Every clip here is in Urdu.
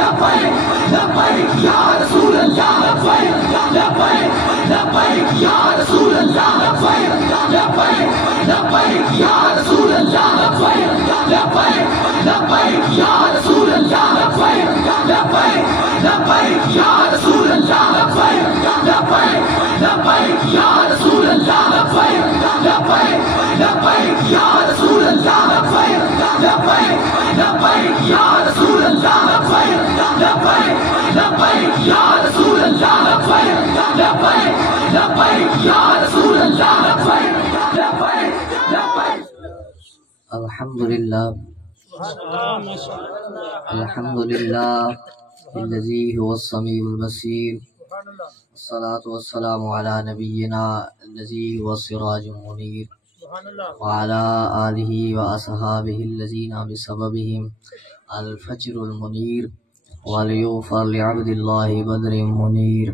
لبیک لبیک یا رسول اللہ لبیک لبیک لبیک یا رسول اللہ لبیک لبیک لبیک یا رسول اللہ لبیک لبیک لبیک یا رسول اللہ لبیک لبیک لبیک یا رسول اللہ لبیک لبیک لبیک یا رسول اللہ لبیک لبیک لبیک یا رسول اللہ لبیک لبیک لبیک یا رسول اللہ لبیک لبیک لبیک یا رسول اللہ لبیک لبیک لبیک یا رسول اللہ لبیک لبیک لبیک. الحمدللہ الحمدللہ الذی هو السمیع البصیر والصلاة والسلام علی نبینا الذی هو السراج المنیر وعلى آلہ واصحابہ الذین بسببہم الفجر المنیر وليغفر لعبد اللہ بدر منیر.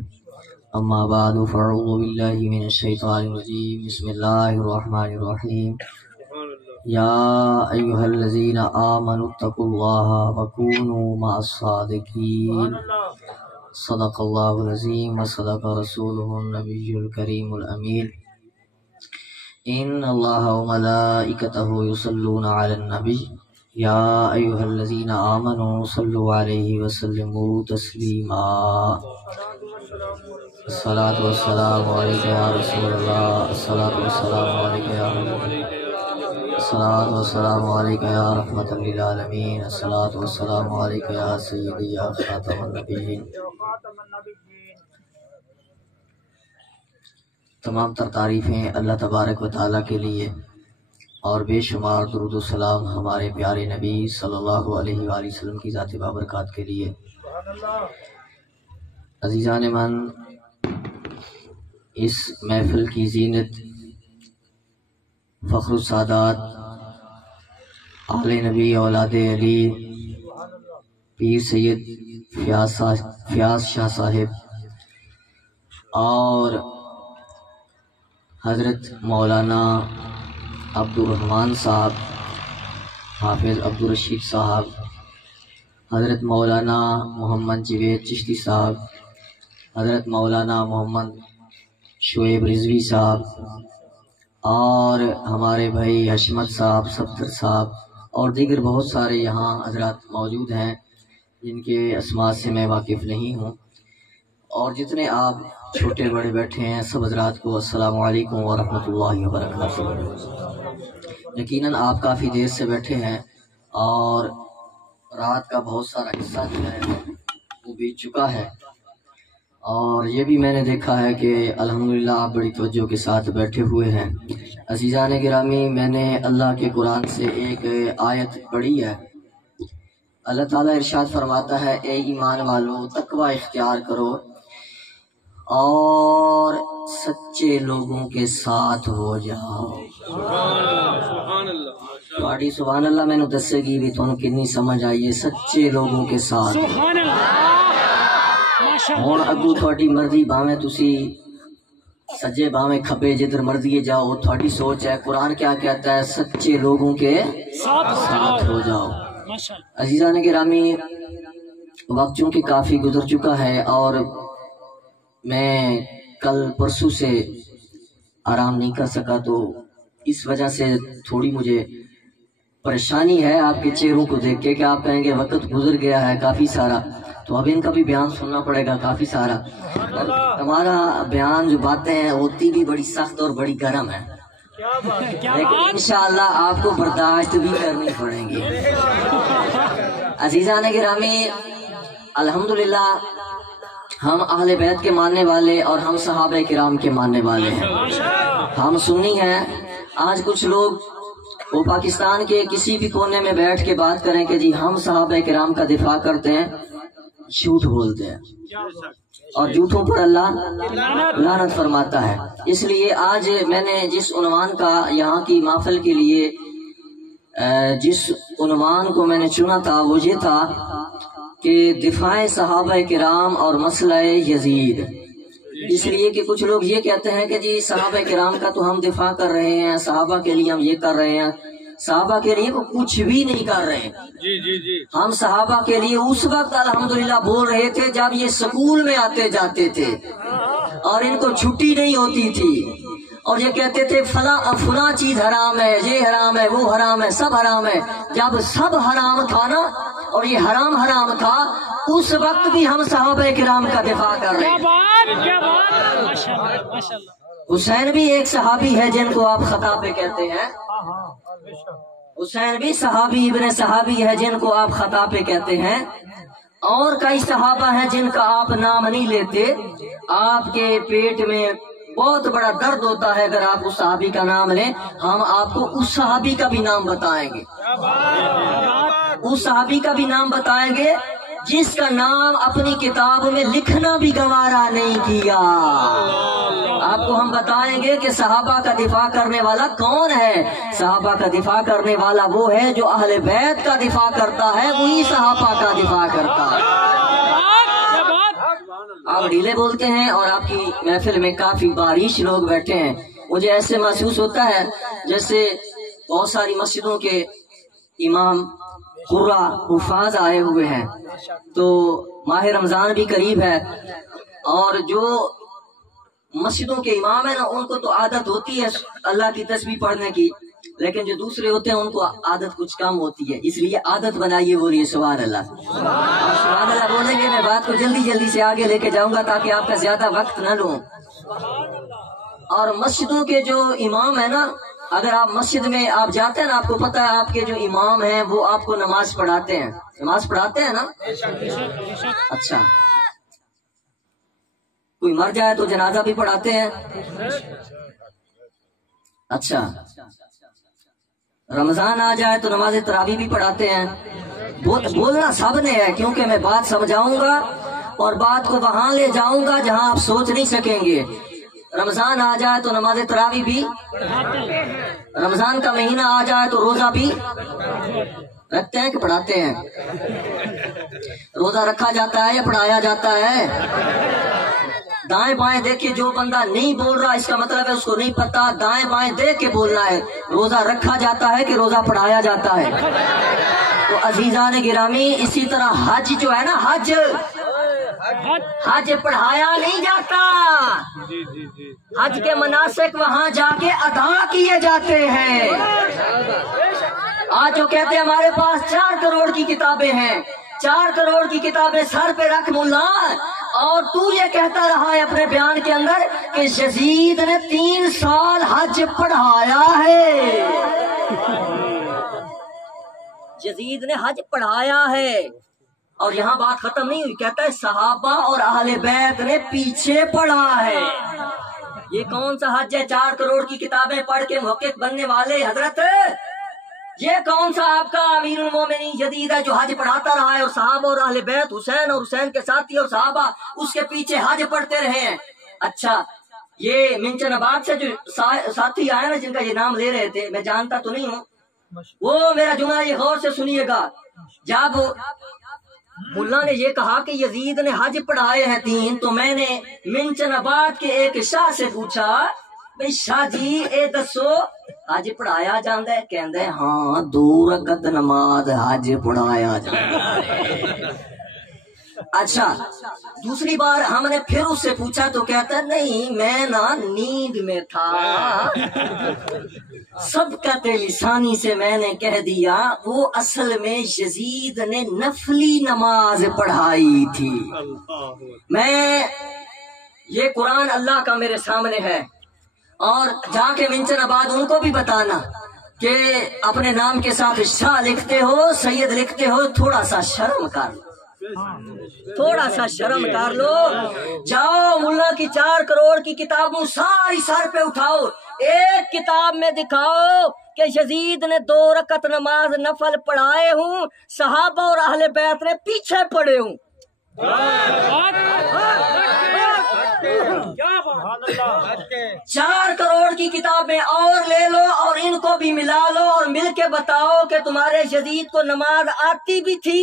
اما بعد فاعوذ باللہ من الشیطان الرجیم. بسم اللہ الرحمن الرحیم. یا ایہا الذین آمنوا اتقوا اللہ وکونوا مع الصادقین. صدق اللہ العظیم وصدق رسولہ النبی الکریم الامین. ان اللہ وملائکتہ یصلون علی النبی یا ایہا الذین آمنوا صلوا علیہ وسلموا تسلیما. الصلاۃ والسلام علیکہ یا رسول اللہ. الصلاۃ والسلام علیکہ یا حبیب اللہ. الصلاۃ والسلام علیکہ یا رحمۃ للعالمین. الصلاۃ والسلام علیکہ یا سیدی یا خاتم النبیین. تمام تر تعریفیں اللہ تبارک و تعالیٰ کے لیے اور بے شمار درود و سلام ہمارے پیارے نبی صلی اللہ علیہ وآلہ وسلم کی ذات بابرکات کے لیے. عزیزان من، اس محفل کی زینت فخر السادات آل نبی اولاد علی پیر سید فیاض شاہ صاحب اور حضرت مولانا عبدالرحمن صاحب، حافظ عبدالرشید صاحب، حضرت مولانا محمد جوید چشتی صاحب، حضرت مولانا محمد شعیب رضوی صاحب اور ہمارے بھائی حشمت صاحب، صفدر صاحب اور دیگر بہت سارے یہاں حضرات موجود ہیں جن کے اسماء سے میں واقف نہیں ہوں، اور جتنے آپ چھوٹے بڑے بیٹھے ہیں سب حضرات کو السلام علیکم ورحمۃ اللہ وبرکاتہ. یقیناً آپ کافی دیر سے بیٹھے ہیں اور رات کا بہت سارا حصہ جو ہے وہ بیت چکا ہے، اور یہ بھی میں نے دیکھا ہے کہ الحمدللہ آپ بڑی توجہ کے ساتھ بیٹھے ہوئے ہیں. عزیزان گرامی، میں نے اللہ کے قرآن سے ایک آیت پڑھی ہے. اللہ تعالیٰ ارشاد فرماتا ہے، اے ایمان والو تقوی اختیار کرو اور سچے لوگوں کے ساتھ ہو جاؤ. تھوڑی سبحان اللہ میں نے دسے گی بھی تمہیں کنی سمجھ آئیے. سچے لوگوں کے ساتھ ہوں اگو تھوڑی مرضی، باویں تسی سجے باویں کھبے جدھر مرضی جاؤ، تھوڑی سوچ ہے. قرآن کیا کہتا ہے؟ سچے لوگوں کے ساتھ ہو جاؤ. عزیزان گرامی، وقت چونکہ کافی گزر چکا ہے اور میں کل پرسوں سے آرام نہیں کر سکا، تو اس وجہ سے تھوڑی مجھے پریشانی ہے آپ کے چہروں کو دیکھ کے کہ آپ کہیں گے وقت گزر گیا ہے کافی سارا، تو اب ان کا بھی بیان سننا پڑے گا کافی سارا. ہمارا بیان جو باتیں ہیں ہوتی بھی بڑی سخت اور بڑی گرم ہے، لیکن انشاءاللہ آپ کو برداشت بھی کرنی پڑیں گی. عزیزان گرامی، الحمدللہ ہم اہل بیت کے ماننے والے اور ہم صحابہ کرام کے ماننے والے ہیں، ہم سنی ہیں. آج کچھ لوگ وہ پاکستان کے کسی بھی کونے میں بیٹھ کے بات کریں کہ جی ہم صحابہ کرام کا دفاع کرتے ہیں، جھوٹ بولتے ہیں اور جھوٹوں پر اللہ لعنت فرماتا ہے. اس لیے آج میں نے جس عنوان کا یہاں کی محفل کے لیے جس عنوان کو میں نے چنا تھا وہ یہ تھا کہ دفاع صحابہ کرام اور مسئلہ یزید. اس لیے کہ کچھ لوگ یہ کہتے ہیں کہ جی صحابہ کرام کا تو ہم دفاع کر رہے ہیں، صحابہ کے لیے ہم یہ کر رہے ہیں، صحابہ کے لیے وہ کچھ بھی نہیں کر رہے. جی جی جی. ہم صحابہ کے لیے اس وقت الحمدللہ بول رہے تھے جب یہ سکول میں آتے جاتے تھے اور ان کو چھٹی نہیں ہوتی تھی اور یہ کہتے تھے فلاں چیز حرام ہے، یہ حرام ہے، وہ حرام ہے، سب حرام ہے. جب سب حرام تھا نا اور یہ حرام تھا، اس وقت بھی ہم صحابہ کرام کا دفاع کر رہے ہیں. حسین بھی ایک صحابی ہے جن کو آپ خطا پہ کہتے ہیں. حسین بھی صحابی ابن صحابی ہے جن کو آپ خطا پہ کہتے ہیں. اور کئی صحابہ ہیں جن کا آپ نام نہیں لیتے. آپ کے پیٹ میں بہت بڑا درد ہوتا ہے اگر آپ اس صحابی کا نام لیں. ہم آپ کو اس صحابی کا بھی نام بتائیں گے، اس صحابی کا بھی نام بتائیں گے جس کا نام اپنی کتاب میں لکھنا بھی گوارا نہیں کیا. آپ کو ہم بتائیں گے کہ صحابہ کا دفاع کرنے والا کون ہے. صحابہ کا دفاع کرنے والا وہ ہے جو اہل بیت کا دفاع کرتا ہے، وہی صحابہ کا دفاع کرتا ہے. آپ ڈھیلے بولتے ہیں اور آپ کی محفل میں کافی بارش لوگ بیٹھے ہیں. مجھے ایسے محسوس ہوتا ہے جیسے بہت ساری مسجدوں کے امام قرہ حفاظ آئے ہوئے ہیں. تو ماہ رمضان بھی قریب ہے اور جو مسجدوں کے امام ہیں نا ان کو تو عادت ہوتی ہے اللہ کی تسبیح پڑھنے کی، لیکن جو دوسرے ہوتے ہیں ان کو عادت کچھ کم ہوتی ہے. اس لیے عادت بنائیے، بولیے سبحان اللہ. سبحان اللہ بولیں گے میں بات کو جلدی سے آگے لے کے جاؤں گا تاکہ آپ کا زیادہ وقت نہ لوں. اور مسجدوں کے جو امام ہیں نا، اگر آپ مسجد میں آپ جاتے ہیں نا، آپ کو پتا ہے آپ کے جو امام ہیں وہ آپ کو نماز پڑھاتے ہیں. نماز پڑھاتے ہیں نا؟ اچھا. کوئی مر جائے تو جنازہ بھی پڑھاتے ہیں. اچھا. رمضان آ جائے تو نماز تراویح بھی پڑھاتے ہیں. بولنا سب نے ہے کیونکہ میں بات سمجھاؤں گا اور بات کو وہاں لے جاؤں گا جہاں آپ سوچ نہیں سکیں گے. رمضان آ جائے تو نماز تراویح بھی، رمضان کا مہینہ آ جائے تو روزہ بھی رکھتے ہیں کہ پڑھاتے ہیں؟ روزہ رکھا جاتا ہے یا پڑھایا جاتا ہے؟ دائیں بائیں دیکھیے، جو بندہ نہیں بول رہا اس کا مطلب ہے اس کو نہیں پتا. دائیں بائیں دیکھ کے بولنا ہے. روزہ رکھا جاتا ہے کہ روزہ پڑھایا جاتا ہے؟ تو عزیزان گرامی، اسی طرح حج جو ہے نا، حج پڑھایا نہیں جاتا. حج کے مناسک وہاں جا کے ادا کیے جاتے ہیں. آج جو کہتے ہیں ہمارے پاس 4 کروڑ کی کتابیں ہیں، 4 کروڑ کی کتابیں سر پہ رکھ ملا، اور تو یہ کہتا رہا ہے اپنے بیان کے اندر کہ یزید نے 3 سال حج پڑھایا ہے. یزید نے حج پڑھایا ہے. اور یہاں بات ختم نہیں ہوئی، کہتا ہے صحابہ اور اہل بیت نے پیچھے پڑھا ہے. یہ کون سا حج ہے 4 کروڑ کی کتابیں پڑھ کے محقق بننے والے حضرت؟ یہ کون سا آپ کا امیر المومنین یزید ہے جو حج پڑھاتا رہا ہے اور صحابہ اور اہل بیت، حسین اور حسین کے ساتھی اور صحابہ اس کے پیچھے حج پڑھتے رہے ہیں؟ اچھا، یہ منچن آباد سے جو ساتھی آئے نا جن کا یہ نام لے رہے تھے، میں جانتا تو نہیں ہوں، وہ میرا جملہ یہ غور سے سنیے گا. جب ملا نے یہ کہا کہ یزید نے حج پڑھائے ہیں 3، تو میں نے منچن آباد کے ایک شاہ سے پوچھا، بھئی شاہ جی اے دسو حج پڑھایا جاندہ ہے؟ کہندہ ہے ہاں 2 رکعت نماز حج پڑھایا جاندہ ہے. اچھا، دوسری بار ہم نے پھر اس سے پوچھا تو کہتا ہے نہیں میں نا نیند میں تھا، سبقت لسانی سے میں نے کہہ دیا وہ اصل میں یزید نے نفلی نماز پڑھائی تھی. میں یہ قرآن اللہ کا میرے سامنے ہے، اور جا کے منچن آباد ان کو بھی بتانا کہ اپنے نام کے ساتھ شاہ لکھتے ہو، سید لکھتے ہو، تھوڑا سا شرم کر لو، تھوڑا سا شرم کر لو. جاؤ ملا کی 4 کروڑ کی کتابوں ساری سر پہ اٹھاؤ، ایک کتاب میں دکھاؤ کہ یزید نے 2 رکعت نماز نفل پڑھائے ہوں، صحابہ اور اہل بیت نے پیچھے پڑے ہوں. 4 کروڑ کی کتابیں اور لے لو اور ان کو بھی ملا لو اور مل کے بتاؤ کہ تمہارے یزید کو نماز آتی بھی تھی.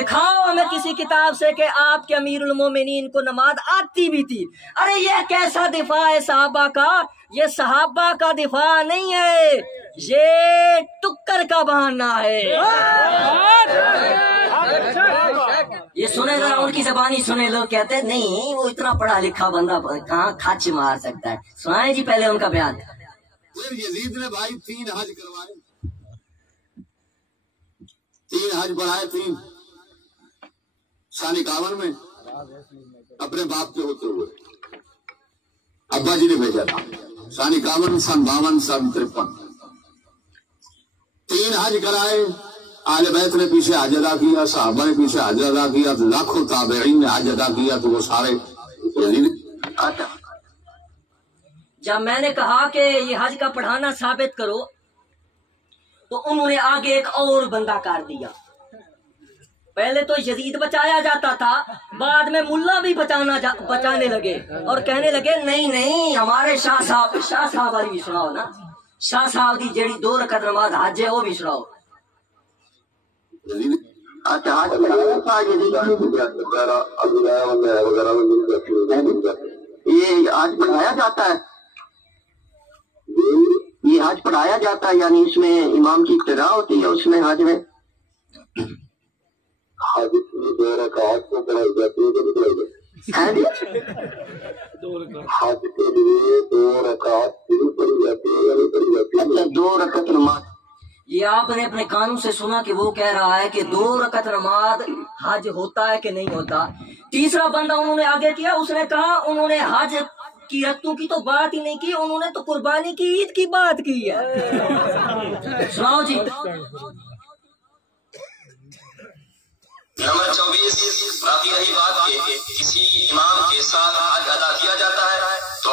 دکھاؤ ہمیں کسی کتاب سے کہ آپ کے امیر المومنین کو نماز آتی بھی تھی۔ ارے یہ کیسا دفاع ہے صحابہ کا؟ یہ صحابہ کا دفاع نہیں ہے، یہ ٹکر کا بہانہ ہے۔ یہ سنے ذرا ان کی زبانی سنے، لوگ کہتے ہیں نہیں وہ اتنا پڑھا لکھا بندہ کہاں کھچ مار سکتا ہے۔ سنائیں جی پہلے ان کا بیان۔ یزید نے بھائی 3 حج کروائے، 3 حج پڑھائے، 3 سن 51 میں اپنے باپ کے ہوتے ہوئے ابا جی نے بھیجا تھا، سن 51، سن 52، سن 53، 3 حج کرائے۔ اہل بیت نے پیچھے حج ادا کیا، صحابہ نے پیچھے حج ادا کیا، لاکھوں تابعین نے حج ادا کیا، تو وہ سارے جب میں نے کہا کہ یہ حج کا پڑھانا ثابت کرو تو انہوں نے آگے ایک اور بندہ کر دیا۔ پہلے تو یزید بچایا جاتا تھا، بعد میں ملا بھی بچانے لگے اور کہنے لگے نہیں نہیں ہمارے شاہ صاحب والی بھی سناؤ نا، شاہ صاحب کی جیڑی 2 رکعت نماز حج ہے وہ بھی سناؤ۔ یہ آج پڑھایا جاتا ہے، یہ حج پڑھایا جاتا ہے، یعنی اس میں امام کی ابتدا ہوتی ہے، اس میں حج میں حج کی 2 رکعات کو پڑھائی جاتی ہے، حج کے لیے 2 رکعات پڑھی جاتی ہے، 2 رکعت نماز۔ یہ آپ نے اپنے کانوں سے سنا کہ وہ کہہ رہا ہے کہ 2 رکعت نماز حج ہوتا ہے کہ نہیں ہوتا۔ تیسرا بندہ انہوں نے آگے کیا، اس نے کہا انہوں نے حج کی رکعتوں کی تو بات ہی نہیں کی، انہوں نے تو قربانی کی عید کی بات کی ہے۔ سناؤ جی۔ نمبر 24، باقی رہی بات کہ کسی امام کے ساتھ حج ادا کیا جاتا ہے تو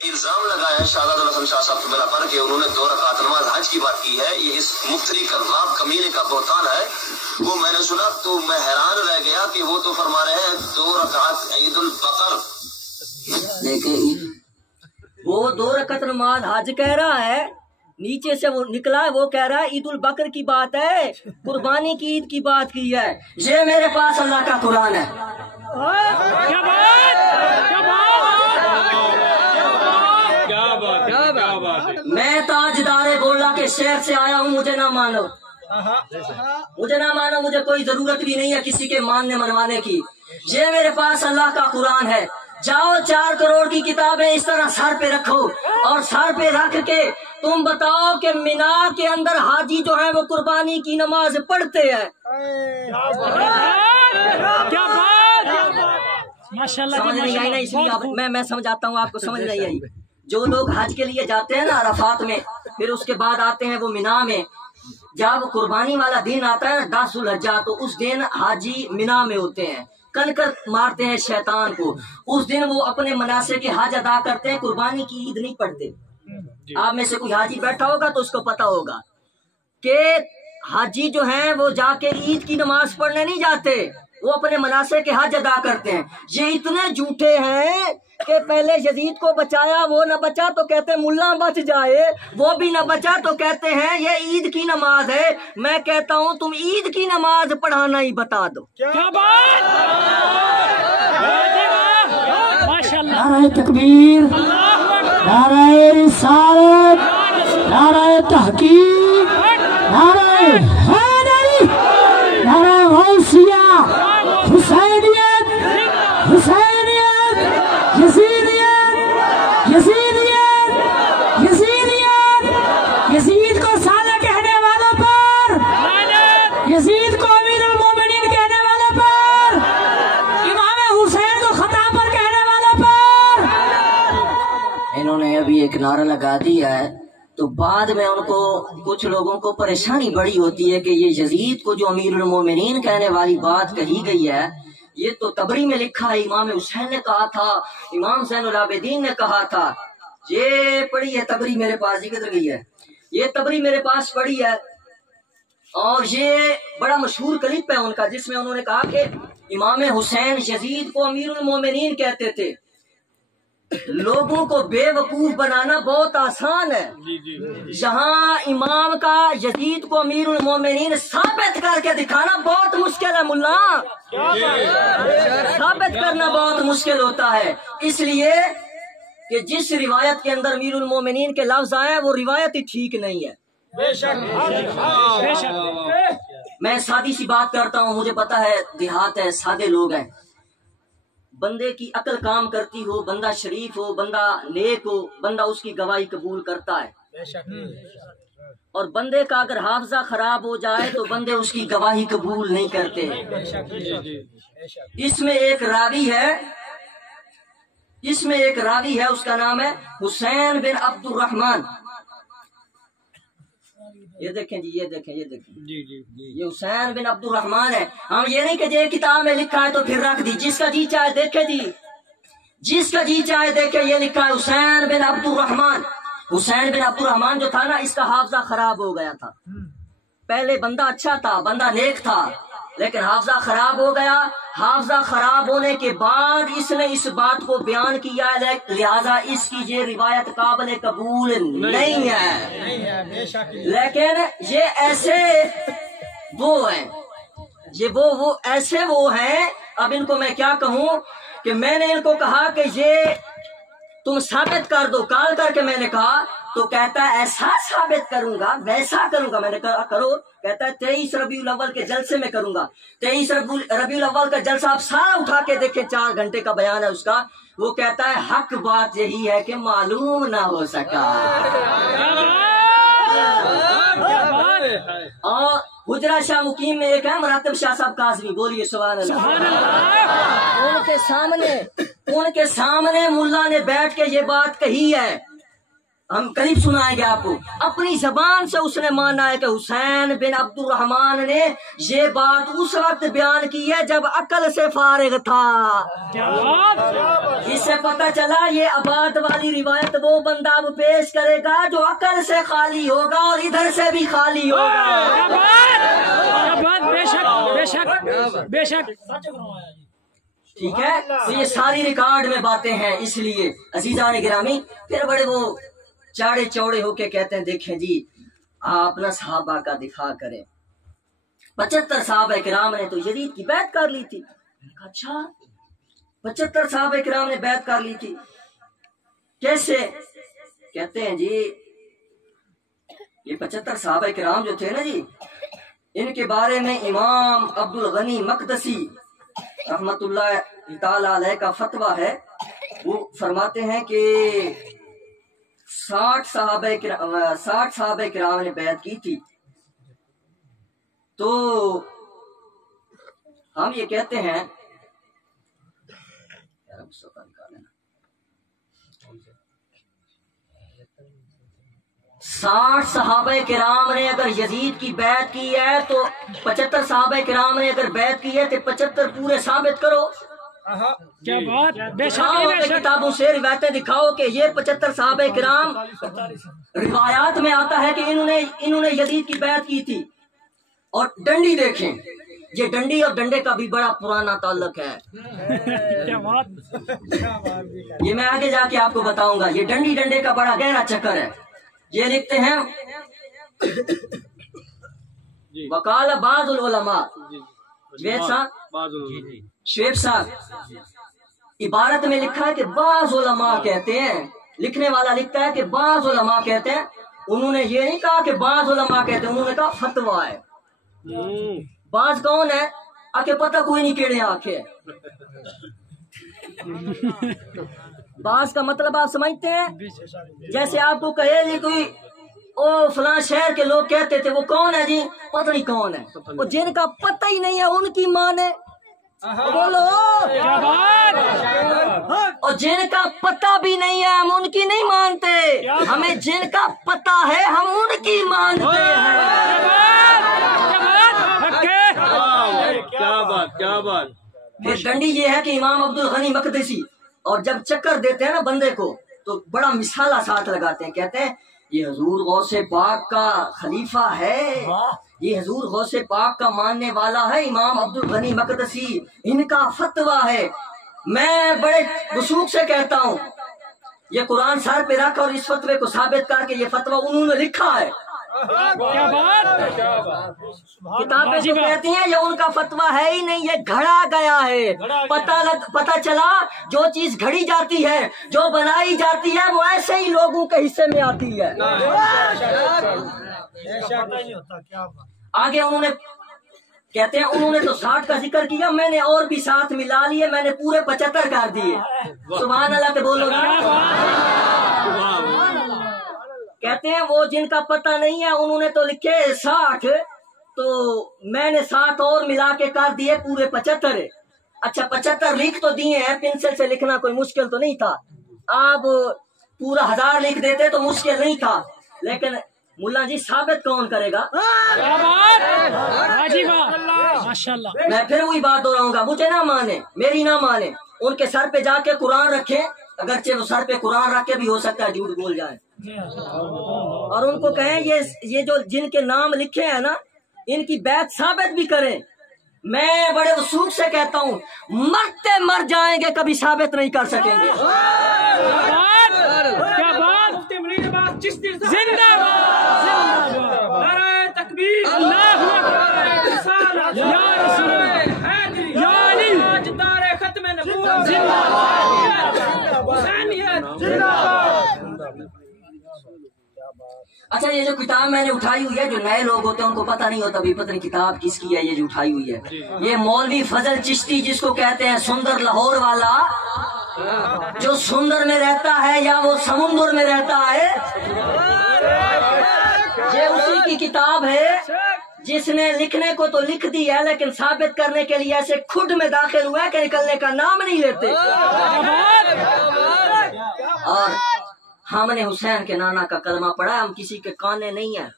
الزام لگایا شہزاد الحسن شاہ صاحب میرا پر کہ انہوں نے 2 رکعت نماز حج کی بات کی ہے، یہ اس مفتری کذاب کمینے کا بہتان ہے۔ وہ میں نے سنا تو میں حیران رہ گیا کہ وہ تو فرما رہے ہیں 2 رکعت عید البقر، وہ 2 رکعت نماز حج کہہ رہا ہے، نیچے سے وہ نکلا وہ کہہ رہا ہے عید البقر کی بات ہے، قربانی کی عید کی بات کی ہے۔ یہ میرے پاس اللہ کا قرآن ہے۔ میں تاجدار گولہ کے شہر سے آیا ہوں، مجھے نہ مانو، مجھے نہ مانو، مجھے کوئی ضرورت بھی نہیں ہے کسی کے ماننے منوانے کی۔ یہ میرے پاس اللہ کا قرآن ہے۔ جاؤ 4 کروڑ کی کتابیں اس طرح سر پہ رکھو اور سر پہ رکھ کے تم بتاؤ کہ مینا کے اندر حاجی جو ہیں وہ قربانی کی نماز پڑھتے ہیں۔ سمجھ نہیں آئی نا، اس لیے میں سمجھاتا ہوں، آپ کو سمجھ نہیں آئی۔ جو لوگ حج کے لیے جاتے ہیں نا عرفات میں، پھر اس کے بعد آتے ہیں وہ مینا میں، جب قربانی والا دن آتا ہے 10 ذوالحجہ تو اس دن حاجی مینا میں ہوتے ہیں، کنکر مارتے ہیں شیطان کو، اس دن وہ اپنے مناسک کے حج ادا کرتے ہیں، قربانی کی عید نہیں پڑھتے۔ آپ میں سے کوئی حاجی بیٹھا ہوگا تو اس کو پتا ہوگا کہ حاجی جو ہیں وہ جا کے عید کی نماز پڑھنے نہیں جاتے، وہ اپنے مناسک کے حج ادا کرتے ہیں۔ یہ اتنے جھوٹے ہیں کہ پہلے یزید کو بچایا، وہ نہ بچا تو کہتے ملا بچ جائے، وہ بھی نہ بچا تو کہتے ہیں یہ عید کی نماز ہے۔ میں کہتا ہوں تم عید کی نماز پڑھانا ہی بتا دو۔ کیا بات، ماشاءاللہ، نعرہ تکبیر، نعرہ رسالت، نعرہ تحقیق، نعرہ حیدری، نعرہ غوثیہ، حسینیت، حسینیت، یزیدیت، یزیدیت، یزیدیت، یزید کو سالہ کہنے والوں پر، یزید کو امیر المومنین کہنے والوں پر، امام حسین کو خطا پر کہنے والوں پر۔ انہوں نے ابھی ایک نعرہ لگا دیا ہے تو بعد میں ان کو کچھ لوگوں کو پریشانی بڑی ہوتی ہے کہ یہ یزید کو جو امیر المومنین کہنے والی بات کہی گئی ہے یہ تو تبری میں لکھا ہے، امام حسین نے کہا تھا، امام زین العابدین نے کہا تھا۔ یہ پڑھی ہے تبری میرے پاس، یہ کدھر گئی ہے؟ یہ تبری میرے پاس پڑھی ہے اور یہ بڑا مشہور کلپ ہے ان کا جس میں انہوں نے کہا کہ امام حسین یزید کو امیر المومنین کہتے تھے۔ لوگوں کو بے وقوف بنانا بہت آسان ہے. جہاں امام کا یزید کو امیر المومنین ثابت کر کے دکھانا بہت مشکل ہے ملا، ثابت کرنا بہت مشکل ہوتا ہے. اس لیے کہ جس روایت کے اندر امیر المومنین کے لفظ آئے وہ روایت ہی ٹھیک نہیں ہے. میں سادی سی بات کرتا ہوں، مجھے پتا ہے دیہات ہے، سادے لوگ ہیں. بندے کی عقل کام کرتی ہو، بندہ شریف ہو، بندہ نیک ہو، بندہ اس کی گواہی قبول کرتا ہے. اور بندے کا اگر حافظہ خراب ہو جائے تو بندے اس کی گواہی قبول نہیں کرتے. اس میں ایک راوی ہے، اس کا نام ہے حسین بن عبد الرحمن. یہ دیکھیں جی، یہ دیکھیں یہ حسین بن عبد الرحمن ہے. ہم یہ نہیں کہ یہ کتاب میں لکھا ہے تو پھر رکھ دی، جس کا جی چاہے دیکھے جی، جس کا جی چاہے دیکھے. یہ لکھا ہے حسین بن عبد الرحمن. حسین بن عبد الرحمن جو تھا نا، اس کا حافظہ خراب ہو گیا تھا. پہلے بندہ اچھا تھا، بندہ نیک تھا، لیکن حافظہ خراب ہو گیا. حافظہ خراب ہونے کے بعد اس نے اس بات کو بیان کیا، لہذا اس کی یہ روایت قابل قبول نہیں ہے. لیکن یہ ایسے وہ ہیں، وہ ایسے وہ ہیں. اب ان کو میں کیا کہوں کہ میں نے ان کو کہا کہ یہ تم ثابت کر دو. کال کر کے میں نے کہا تو کہتا ہے ایسا ثابت کروں گا، ویسا کروں گا. میں نے کہا کرو. کہتا ہے 23 ربیع الاول کے جلسے میں کروں گا. 23 ربیع الاول کا جلسہ آپ سارا اٹھا کے دیکھیں، 4 گھنٹے کا بیان ہے اس کا. وہ کہتا ہے حق بات یہی ہے کہ معلوم نہ ہو سکا. اور حجرہ شاہ مقیم میں ایک ہے مراتب شاہ صاحب کاظمی، بولیے سبحان اللہ. ان کے سامنے ملا نے بیٹھ کے یہ بات کہی ہے. ہم قریب سنائیں گے آپ کو. اپنی زبان سے اس نے مانا ہے کہ حسین بن عبد الرحمن نے یہ بات اس وقت بیان کی ہے جب عقل سے فارغ تھا. اس سے پتہ چلا یہ عباد والی روایت وہ بندہ اب پیش کرے گا جو عقل سے خالی ہوگا اور ادھر سے بھی خالی ہوگا. بے شک ٹھیک ہے. تو یہ ساری ریکارڈ میں باتیں ہیں. اس لیے عزیزان گرامی پھر بڑے وہ چاڑے چوڑے ہو کے کہتے ہیں دیکھیں جی آپ نہ صحابہ کا دفاع کریں. 75 صحابہ کرام نے تو یزید کی بیعت کر لی تھی. اچھا 75 صحابہ کرام نے بیعت کر لی تھی، کیسے؟ کہتے ہیں جی یہ 75 صحابہ کرام جو تھے نا جی، ان کے بارے میں امام عبد الغنی مقدسی رحمت اللہ تعالی علیہ کا فتویٰ ہے. وہ فرماتے ہیں کہ 60 صحابہ کرام نے بیعت کی تھی. تو ہم یہ کہتے ہیں 60 صحابہ کرام نے اگر یزید کی بیعت کی ہے تو 75 صحابہ کرام نے اگر بیعت کی ہے تو 75 پورے ثابت کرو. کیا بات. کتابوں سے روایتیں دکھاؤ کہ یہ 75 صحابہ کرام. روایات میں آتا ہے کہ انہوں نے یزید کی بیعت کی تھی. اور ڈنڈی دیکھیں، یہ ڈنڈی اور ڈنڈے کا بھی بڑا پرانا تعلق ہے. یہ میں آگے جا کے آپ کو بتاؤں گا. یہ ڈنڈی ڈنڈے کا بڑا گہرا چکر ہے. یہ لکھتے ہیں وقال بعض العلماء، شعیب صاحب عبارت میں لکھا ہے کہ بعض علماء کہتے ہیں. لکھنے والا لکھتا ہے کہ بعض علماء کہتے ہیں. انہوں نے یہ نہیں کہا کہ بعض علماء کہتے ہیں، انہوں نے کہا فتویٰ ہے. بعض کون ہے؟ آکے پتہ کوئی نہیں کیڑے آنکھیں. بعض کا مطلب آپ سمجھتے ہیں؟ جیسے آپ کو کہے جی کوئی او فلاں شہر کے لوگ کہتے تھے، وہ کون ہے جی؟ پتہ نہیں کون ہے. وہ جن کا پتہ ہی نہیں ہے ان کی مانے بولو. اور جن کا پتہ بھی نہیں ہے ہم ان کی نہیں مانتے. ہمیں جن کا پتہ ہے ہم ان کی مانتے ہیں. کیا بات. پھر ڈنڈی یہ ہے کہ امام عبد الغنی مقدسی، اور جب چکر دیتے ہیں نا بندے کو تو بڑا مثالہ ساتھ لگاتے ہیں. کہتے ہیں یہ حضور غوث پاک کا خلیفہ ہے، یہ حضور غوث پاک کا ماننے والا ہے امام عبد الغنی مقدسی، ان کا فتویٰ ہے. میں بڑے وثوق سے کہتا ہوں یہ قرآن سر پہ رکھ اور اس فتوے کو ثابت کر کے یہ فتویٰ انہوں نے لکھا ہے. کیا بات. کتابیں جو کہتی ہیں یہ ان کا فتویٰ ہے ہی نہیں, یہ گھڑا گیا ہے. پتہ چلا جو چیز گھڑی جاتی ہے, جو بنائی جاتی ہے, وہ ایسے ہی لوگوں کے حصے میں آتی ہے. آگے انہوں نے کہتے ہیں انہوں نے تو 60 کا ذکر کیا, میں نے اور بھی ساتھ ملا لیے, میں نے پورے 75 کر دیے. سبحان اللہ. تو بولو کہتے ہیں وہ جن کا پتہ نہیں ہے انہوں نے تو لکھے 60, تو میں نے 7 اور ملا کے کر دیے پورے 75. اچھا 75 لکھ تو دیے ہیں, پنسل سے لکھنا کوئی مشکل تو نہیں تھا, آپ پورا 1000 لکھ دیتے تو مشکل نہیں تھا, لیکن ملا جی ثابت کون کرے گا؟ میں پھر وہی بات دہراؤں گا, مجھے نہ مانے, میری نہ مانے, ان کے سر پہ جا کے قرآن رکھیں, اگرچہ وہ سر پہ قرآن رکھ کے بھی ہو سکتا ہے جھوٹ بول جائیں, اور ان کو کہیں یہ جو جن کے نام لکھے ہیں نا ان کی بیعت ثابت بھی کریں. میں بڑے وثوق سے کہتا ہوں مرتے مر جائیں گے کبھی ثابت نہیں کر سکیں گے. کیا بات. زندہ باد. نعرہ تکبیر. اللہ اکبر. یا رسول اللہ. یا علی. تاجدار ختم نبوت. زندہ باد. حسینیت. زندہ باد. اچھا یہ جو کتاب میں نے اٹھائی ہوئی ہے, جو نئے لوگ ہوتے ہیں ان کو پتہ نہیں ہوتا بھی پتہ نہیں کتاب کس کی ہے. یہ جو اٹھائی ہوئی ہے یہ مولوی فضل چشتی جس کو کہتے ہیں سندر لاہور والا, جو سندر میں رہتا ہے یا وہ سمندر میں رہتا ہے, یہ اسی کی کتاب ہے جس نے لکھنے کو تو لکھ دی ہے لیکن ثابت کرنے کے لیے ایسے کھڈ میں داخل ہوا ہے کہ نکلنے کا نام نہیں لیتے. اور ہم نے حسین کے نانا کا کلمہ پڑھا, ہم کسی کے کانے نہیں ہیں.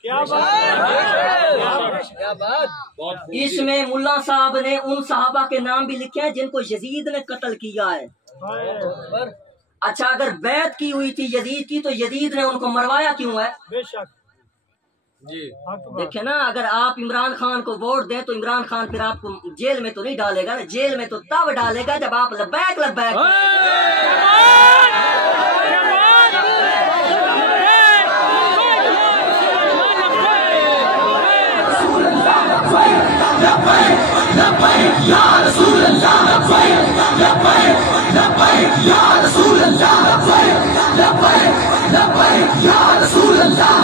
اس میں ملا صاحب نے ان صحابہ کے نام بھی لکھے ہیں جن کو یزید نے قتل کیا ہے. اچھا اگر بیعت کی ہوئی تھی یزید کی تو یزید نے ان کو مروایا کیوں ہے؟ دیکھیں نا, اگر آپ عمران خان کو ووٹ دیں تو عمران خان پھر آپ کو جیل میں تو نہیں ڈالے گا, جیل میں تو تب ڈالے گا جب آپ لبیک لبیک. لبیک یا رسول اللہ. لبیک لبیک یا رسول اللہ. لبیک لبیک یا رسول اللہ.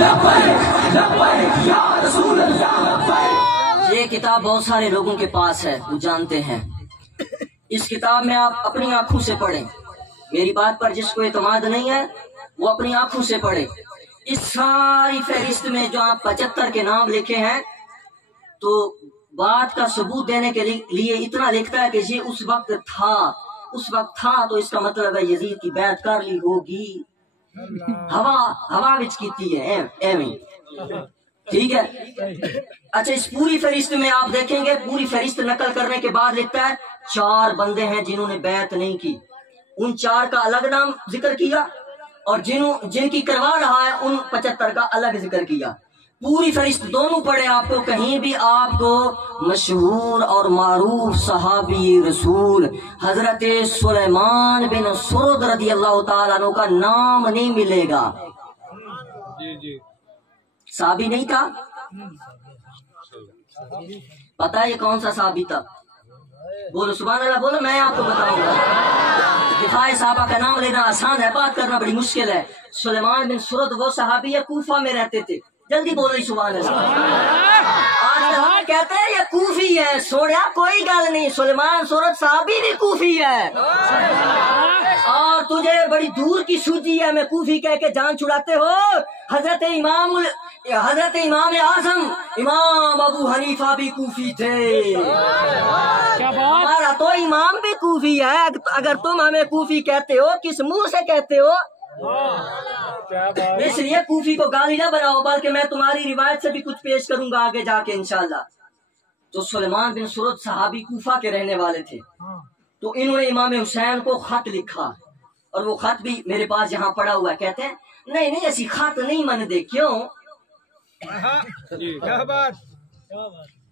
لبیک لبیک یا رسول اللہ. یہ کتاب بہت سارے لوگوں کے پاس ہے, وہ جانتے ہیں. اس کتاب میں آپ اپنی آنکھوں سے پڑھیں, میری بات پر جس کو اعتماد نہیں ہے وہ اپنی آنکھوں سے پڑھے. اس ساری فہرست میں جو آپ 75 کے نام لکھے ہیں تو بات کا ثبوت دینے کے لیے اتنا لکھتا ہے کہ یہ اس وقت تھا تو اس کا مطلب ہے یزید کی بیعت کر لی ہوگی. ہوا وچ کیتی ہے ایویں, ٹھیک ہے. اچھا اس پوری فہرست میں آپ دیکھیں گے, پوری فہرست نقل کرنے کے بعد لکھتا ہے 4 بندے ہیں جنہوں نے بیعت نہیں کی. ان 4 کا الگ نام ذکر کیا اور جن کی کروا رہا ہے ان 75 کا الگ ذکر کیا. پوری فہرست دونوں پڑھے آپ کو, کہیں بھی آپ کو مشہور اور معروف صحابی رسول حضرت سلیمان بن سرد رضی اللہ تعالیٰ عنہ کا نام نہیں ملے گا. صحابی نہیں تھا, پتا ہے یہ کون سا صحابی تھا؟ بولو سبحان اللہ, بولو, میں آپ کو بتاؤں گا. دفاع صحابہ کا نام لینا آسان ہے, بات کرنا بڑی مشکل ہے. سلیمان بن سرد وہ صحابی ہے, کوفہ میں رہتے تھے. جلدی بولو سبحان اللہ. آج ہم کہتے ہیں یہ کوفی ہے, سوڑیا کوئی گل نہیں, سلیمان سورت صحابی بھی کوفی ہے. اور تجھے بڑی دور کی سوجی ہے, میں کوفی کہہ کے جان چھڑاتے ہو. حضرت امام اعظم امام ابو حنیفہ بھی کوفی تھے. ہمارا تو امام بھی کوفی ہے. اگر تم ہمیں کوفی کہتے ہو کس منہ سے کہتے ہو؟ اس لیے کوفی کو گالی نہ بناؤ, بلکہ میں تمہاری روایت سے بھی کچھ پیش کروں گا آگے جا کے انشاءاللہ. تو سلیمان بن سرد صحابی کوفہ کے رہنے والے تھے, تو انہوں نے امام حسین کو خط لکھا, اور وہ خط بھی میرے پاس یہاں پڑا ہوا ہے. کہتے ہیں نہیں ایسی خط نہیں من دے. کیوں؟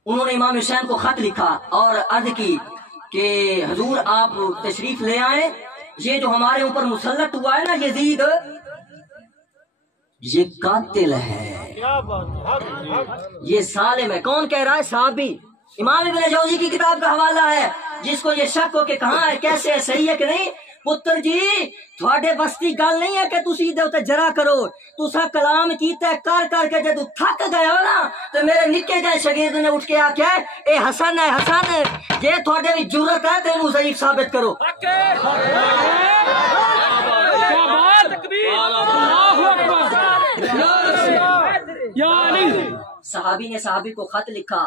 انہوں نے امام حسین کو خط لکھا اور عرض کی کہ حضور آپ تشریف لے آئیں یہ جو ہمارے اوپر مسلط ہوا ہے نا یزید، یہ قاتل ہے، یہ ظالم ہے۔ کون کہہ رہا ہے؟ صحابی، امام ابن جوزی کی کتاب کا حوالہ ہے، جس کو یہ شک ہو کہ کہاں ہے، کیسے ہے، صحیح ہے کہ نہیں۔ پتر جی تھوڑے بستی گل نہیں ہے کہ تسی دے تے جرا کرو، تسا کلام کیتا ہے کر کر کے جدو تھک گئے ہو نا تو میرے نکے جائے شاگرد نے اٹھ کے آکھیا اے حسن ہے، حسن ہے، جے تھوڑے بھی جرت ہے تے انہوں ضعیف ثابت کرو۔ صحابی نے صحابی کو خط لکھا،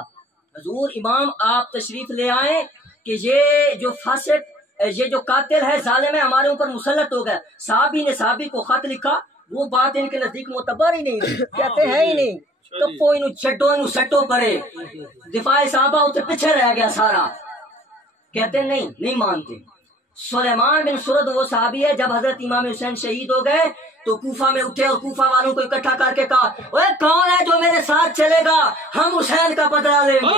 حضور امام آپ تشریف لے آئیں کہ یہ جو فاسق، یہ جو قاتل ہے، ظالم ہے، ہمارے اوپر مسلط ہو گیا۔ صحابی نے صحابی کو خط لکھا، وہ بات ان کے نزدیک معتبر ہی نہیں، کہتے ہیں ہی نہیں، کپو انہوں چھٹو انہوں سٹو پڑے، دفاع صحابہ اسے پیچھے رہ گیا سارا، کہتے نہیں مانتے۔ سلیمان بن سرد وہ صحابی ہے، جب حضرت امام حسین شہید ہو گئے تو کوفہ میں اٹھے اور کوفہ والوں کو اکٹھا کر کے کہا اوے کون ہے جو میرے ساتھ چلے گا، ہم حسین کا بدلہ لیں گے۔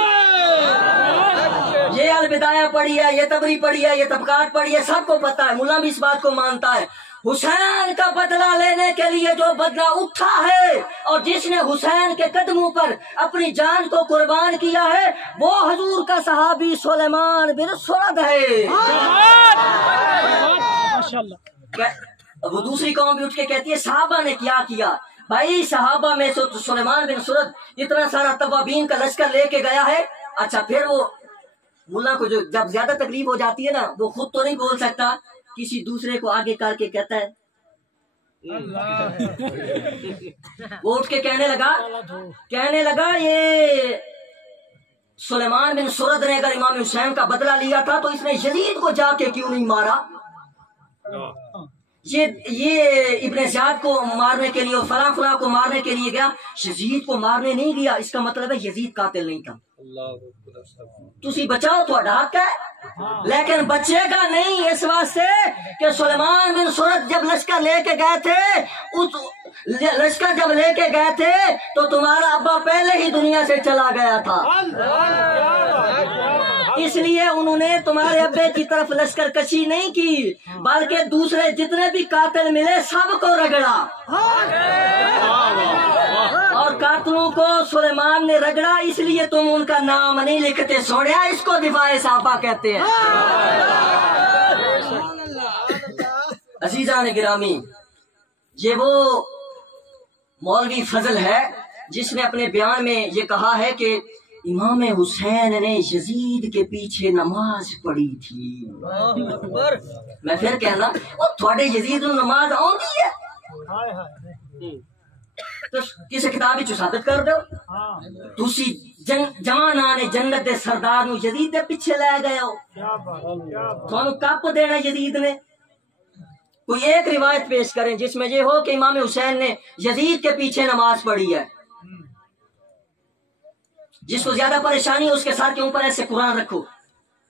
یہ البدایہ پڑھی ہے، یہ تبری پڑھی ہے، یہ طبقات پڑھی ہے، سب کو پتا ہے، ملا بھی اس بات کو مانتا ہے۔ حسین کا بدلہ لینے کے لیے جو بدلہ اٹھا ہے اور جس نے حسین کے قدموں پر اپنی جان کو قربان کیا ہے وہ حضور کا صحابی سلیمان بن سرد ہے۔ وہ دوسری قوم بھی اٹھ کے کہتی ہے صحابہ نے کیا کیا؟ بھائی صحابہ میں سے سلیمان بن سرد اتنا سارا توابین کا لشکر لے کے گیا ہے۔ اچھا پھر وہ ملا کو جو جب زیادہ تکلیف ہو جاتی ہے نا وہ خود تو نہیں بول سکتا، کسی دوسرے کو آگے کر کے کہتا ہے، وہ اٹھ کے کہنے لگا یہ سلیمان بن سرد نے اگر امام حسین کا بدلہ لیا تھا تو اس نے یزید کو جا کے کیوں نہیں مارا؟ یہ ابن زیاد کو مارنے کے لیے اور فلاں کو مارنے کے لیے گیا، یزید کو مارنے نہیں گیا، اس کا مطلب ہے یزید قاتل نہیں تھا۔ تسی بچاؤ تو حق ہے لیکن بچے گا نہیں، اس واسطے کہ سلیمان بن سرد جب لشکر لے کے گئے تھے تو تمہارا ابا پہلے ہی دنیا سے چلا گیا تھا، اس لیے انہوں نے تمہارے ابے کی طرف لشکر کشی نہیں کی بلکہ دوسرے جتنے بھی قاتل ملے سب کو رگڑا، اور قاتلوں کو سلیمان نے رگڑا، اس لیے تم ان کا نام نہیں لکھتے سوڑیا، اس کو دفاع صحابہ کہتے ہیں۔ عزیزان گرامی، یہ وہ مولوی فضل ہے جس نے اپنے بیان میں یہ کہا ہے کہ امام حسین نے یزید کے پیچھے نماز پڑھی تھی۔ میں پھر کہنا اور تھوڑے یزید نماز آؤندی ہے تو کسی کتاب چ ثابت کر دو، تسی جوانان جنت دے سردار نو یزید دے پیچھے لے گئے ہو، تھانوں کپ دینا یزید نے۔ کوئی ایک روایت پیش کریں جس میں یہ ہو کہ امام حسین نے یزید کے پیچھے نماز پڑھی ہے۔ جس کو زیادہ پریشانی ہو اس کے سر کے اوپر ایسے قرآن رکھو،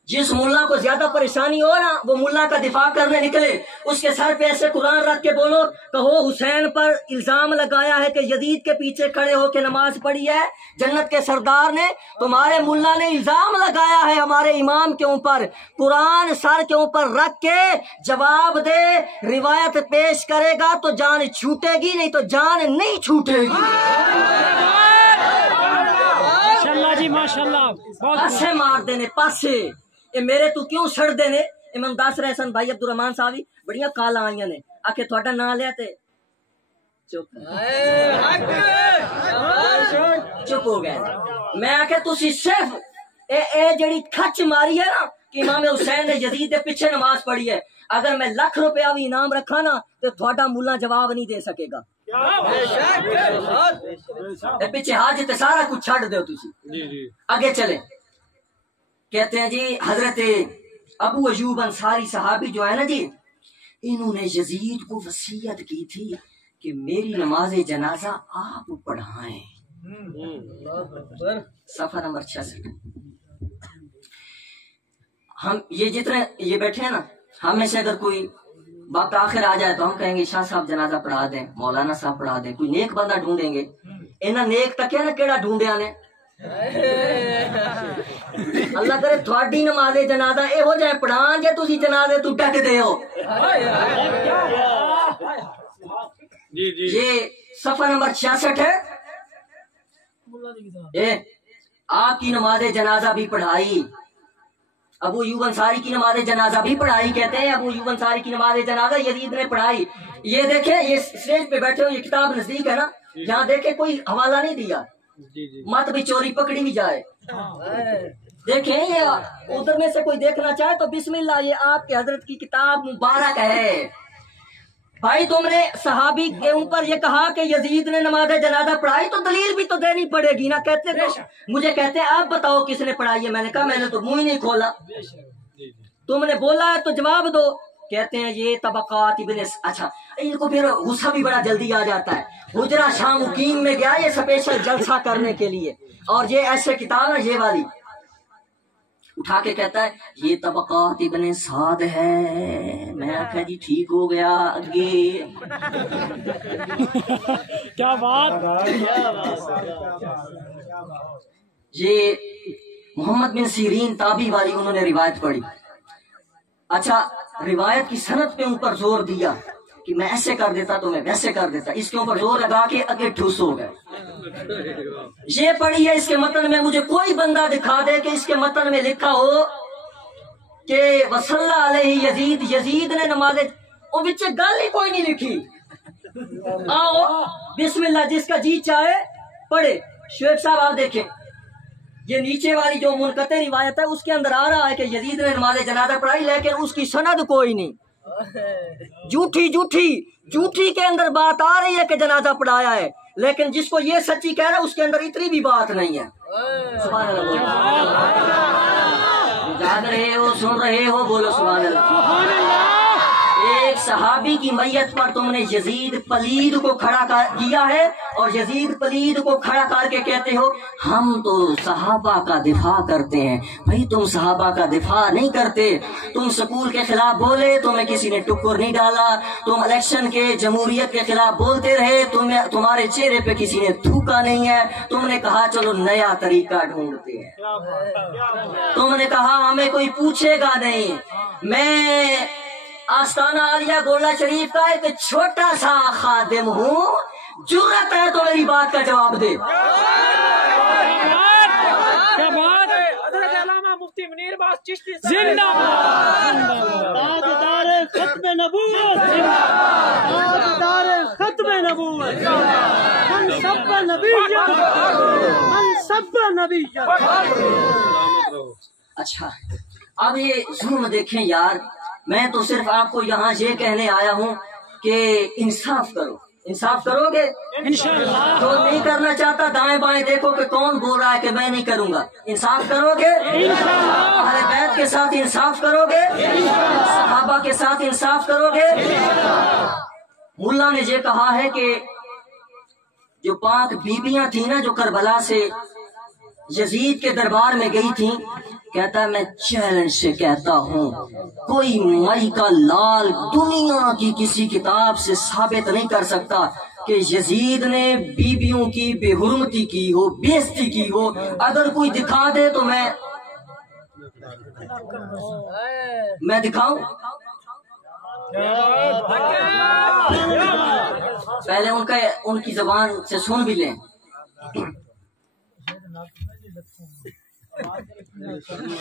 جس ملا کو زیادہ پریشانی ہو نا وہ ملا کا دفاع کرنے نکلے، اس کے سر پہ ایسے قرآن رکھ کے بولو کہو حسین پر الزام لگایا ہے کہ یزید کے پیچھے کھڑے ہو کے نماز پڑھی ہے جنت کے سردار نے، تمہارے ملا نے الزام لگایا ہے ہمارے امام کے اوپر، قرآن سر کے اوپر رکھ کے جواب دے، روایت پیش کرے گا تو جان چھوٹے گی، نہیں تو جان نہیں چھوٹے گی۔ پاسے مار دینے پاسے، اے میرے تو کیوں سڑ دینے؟ امام داسر احسن بھائی عبد الرحمان صاحب بڑیاں کالا آئیاں نے، آکے تھوڑا نام لیا تے چپ ہو گئے۔ میں آکے تسی صرف اے جڑی کھچ ماری ہے نا کہ امام حسین نے یزید دے پیچھے نماز پڑھی ہے، اگر میں لاکھ روپیہ بھی انعام رکھا نا تو تھوڑا ملا جواب نہیں دے سکے گا۔ پیچھے حاج تے سارا کچھ چھڑ دو تسی۔ آگے چلیں، کہتے ہیں جی حضرت ابو ایوب انصاری صحابی جو ہے نا جی، انہوں نے یزید کو وصیت کی تھی کہ میری نماز جنازہ آپ پڑھائیں۔ صفحہ نمبر 66۔ ہم یہ جتنے یہ بیٹھے ہیں نا، ہم میں سے اگر کوئی وقت آخر آ جائے تو ہم کہیں گے شاہ صاحب جنازہ پڑھا دیں، مولانا صاحب پڑھا دیں، کوئی نیک بندہ ڈھونڈیں گے۔ انہاں نیک تک ہے نا کیڑا ڈھونڈیا نے، اللہ کرے تھوڑی نماز جنازہ اے ہو جائے پڑھان جے تسی جنازے تو ٹک دے ہو. یہ صفحہ نمبر 66 ہے. آپ کی نماز جنازہ بھی پڑھائی, ابو ایوب انصاری کی نماز جنازہ بھی پڑھائی. کہتے ہیں ابو ایوب انصاری کی نماز جنازہ یزید نے پڑھائی. یہ دیکھیں, یہ اسٹیج پہ بیٹھے ہو, یہ کتاب نزدیک ہے نا, یہاں دیکھیں کوئی حوالہ نہیں دیا, مت بھی چوری پکڑی بھی جائے. دیکھیں یہ ادھر میں سے کوئی دیکھنا چاہے تو بسم اللہ, یہ آپ کے حضرت کی کتاب مبارک ہے. بھائی تم نے صحابی کے اوپر یہ کہا کہ یزید نے نماز جنازہ پڑھائی, تو دلیل بھی تو دینی پڑے گی نا. کہتے تو مجھے کہتے ہیں آپ بتاؤ کس نے پڑھائی ہے. میں نے کہا میں نے تو منہ ہی نہیں کھولا. تم نے بولا ہے تو جواب دو. کہتے ہیں یہ طبقات ابن. اچھا, ان کو پھر غصہ بھی بڑا جلدی آ جاتا ہے. حجرہ شاہ مقیم میں گیا یہ اسپیشل جلسہ کرنے کے لیے, اور یہ ایسے کتاب ہے یہ والی, اٹھا کے کہتا ہے یہ طبقات ابن سعد ہے. میں کہا جی ٹھیک ہو گیا, آگے کیا بات. یہ محمد بن سیرین تابعی والی انہوں نے روایت پڑھی. اچھا, روایت کی سند پہ اوپر زور دیا کہ میں ایسے کر دیتا تو میں ویسے کر دیتا, اس کے اوپر زور لگا کے اگے ٹھوس ہو گئے. یہ پڑھی ہے اس کے متن میں, مجھے کوئی بندہ دکھا دے کہ اس کے متن میں لکھا ہو کہ وصلی علیہ یزید, یزید نے نماز, وہ بچے گل ہی کوئی نہیں لکھی. آؤ بسم اللہ, جس کا جی چاہے پڑھے. شعیب صاحب آپ دیکھیں, یہ نیچے والی جو منقطع روایت ہے اس کے اندر آ رہا ہے کہ یزید نے نماز جنازہ پڑھائی, لیکن اس کی سند کوئی نہیں. جھوٹی کے اندر بات آ رہی ہے کہ جنازہ پڑھایا ہے, لیکن جس کو یہ سچی کہہ رہا ہے اس کے اندر اتنی بھی بات نہیں ہے. سبحان اللہ. جاگ رہے ہو, سن رہے ہو, بولو سبحان اللہ. ایک صحابی کی میت پر تم نے یزید پلید کو کھڑا کیا ہے, اور یزید پلید کو کھڑا کر کے کہتے ہو ہم تو صحابہ کا دفاع کرتے ہیں. بھائی تم صحابہ کا دفاع نہیں کرتے. تم سکول کے خلاف بولے, تمہیں کسی نے ٹکر نہیں ڈالا. تم الیکشن کے جمہوریت کے خلاف بولتے رہے, تمہارے چہرے پہ کسی نے تھوکا نہیں ہے. تم نے کہا چلو نیا طریقہ ڈھونڈتے ہیں. تم نے کہا ہمیں کوئی پوچھے گا نہیں. میں آستانہ عالیہ گولہ شریف کا ایک چھوٹا سا خادم ہوں, جرأت ہے تو میری بات کا جواب دے. کیا بات ہے. حضرت علامہ مفتی منیر باز چشتی زندہ باد. تاجدار ختم نبوت, تاجدار ختم نبوت, منصب نبی, منصب نبی. اچھا, اب یہ ظلم دیکھیں یار, میں تو صرف آپ کو یہاں یہ کہنے آیا ہوں کہ انصاف کرو. انصاف کرو گے انشاءاللہ. جو نہیں کرنا چاہتا دائیں بائیں دیکھو کہ کون بول رہا ہے کہ میں نہیں کروں گا. انصاف کرو گے انشاءاللہ. اہل بیت کے ساتھ انصاف کرو گے انشاءاللہ. صحابہ کے ساتھ انصاف کرو گے انشاءاللہ. ملا نے یہ کہا ہے کہ جو پاک بیبیاں تھیں نا جو کربلا سے یزید کے دربار میں گئی تھیں, کہتا ہے میں چیلنج سے کہتا ہوں کوئی مئی کا لال دنیا کی کسی کتاب سے ثابت نہیں کر سکتا کہ یزید نے بیبیوں کی بے حرمتی کی ہو, بے عزتی کی ہو. اگر کوئی دکھا دے تو میں دکھاؤں. پہلے ان کی زبان سے سن بھی لیں.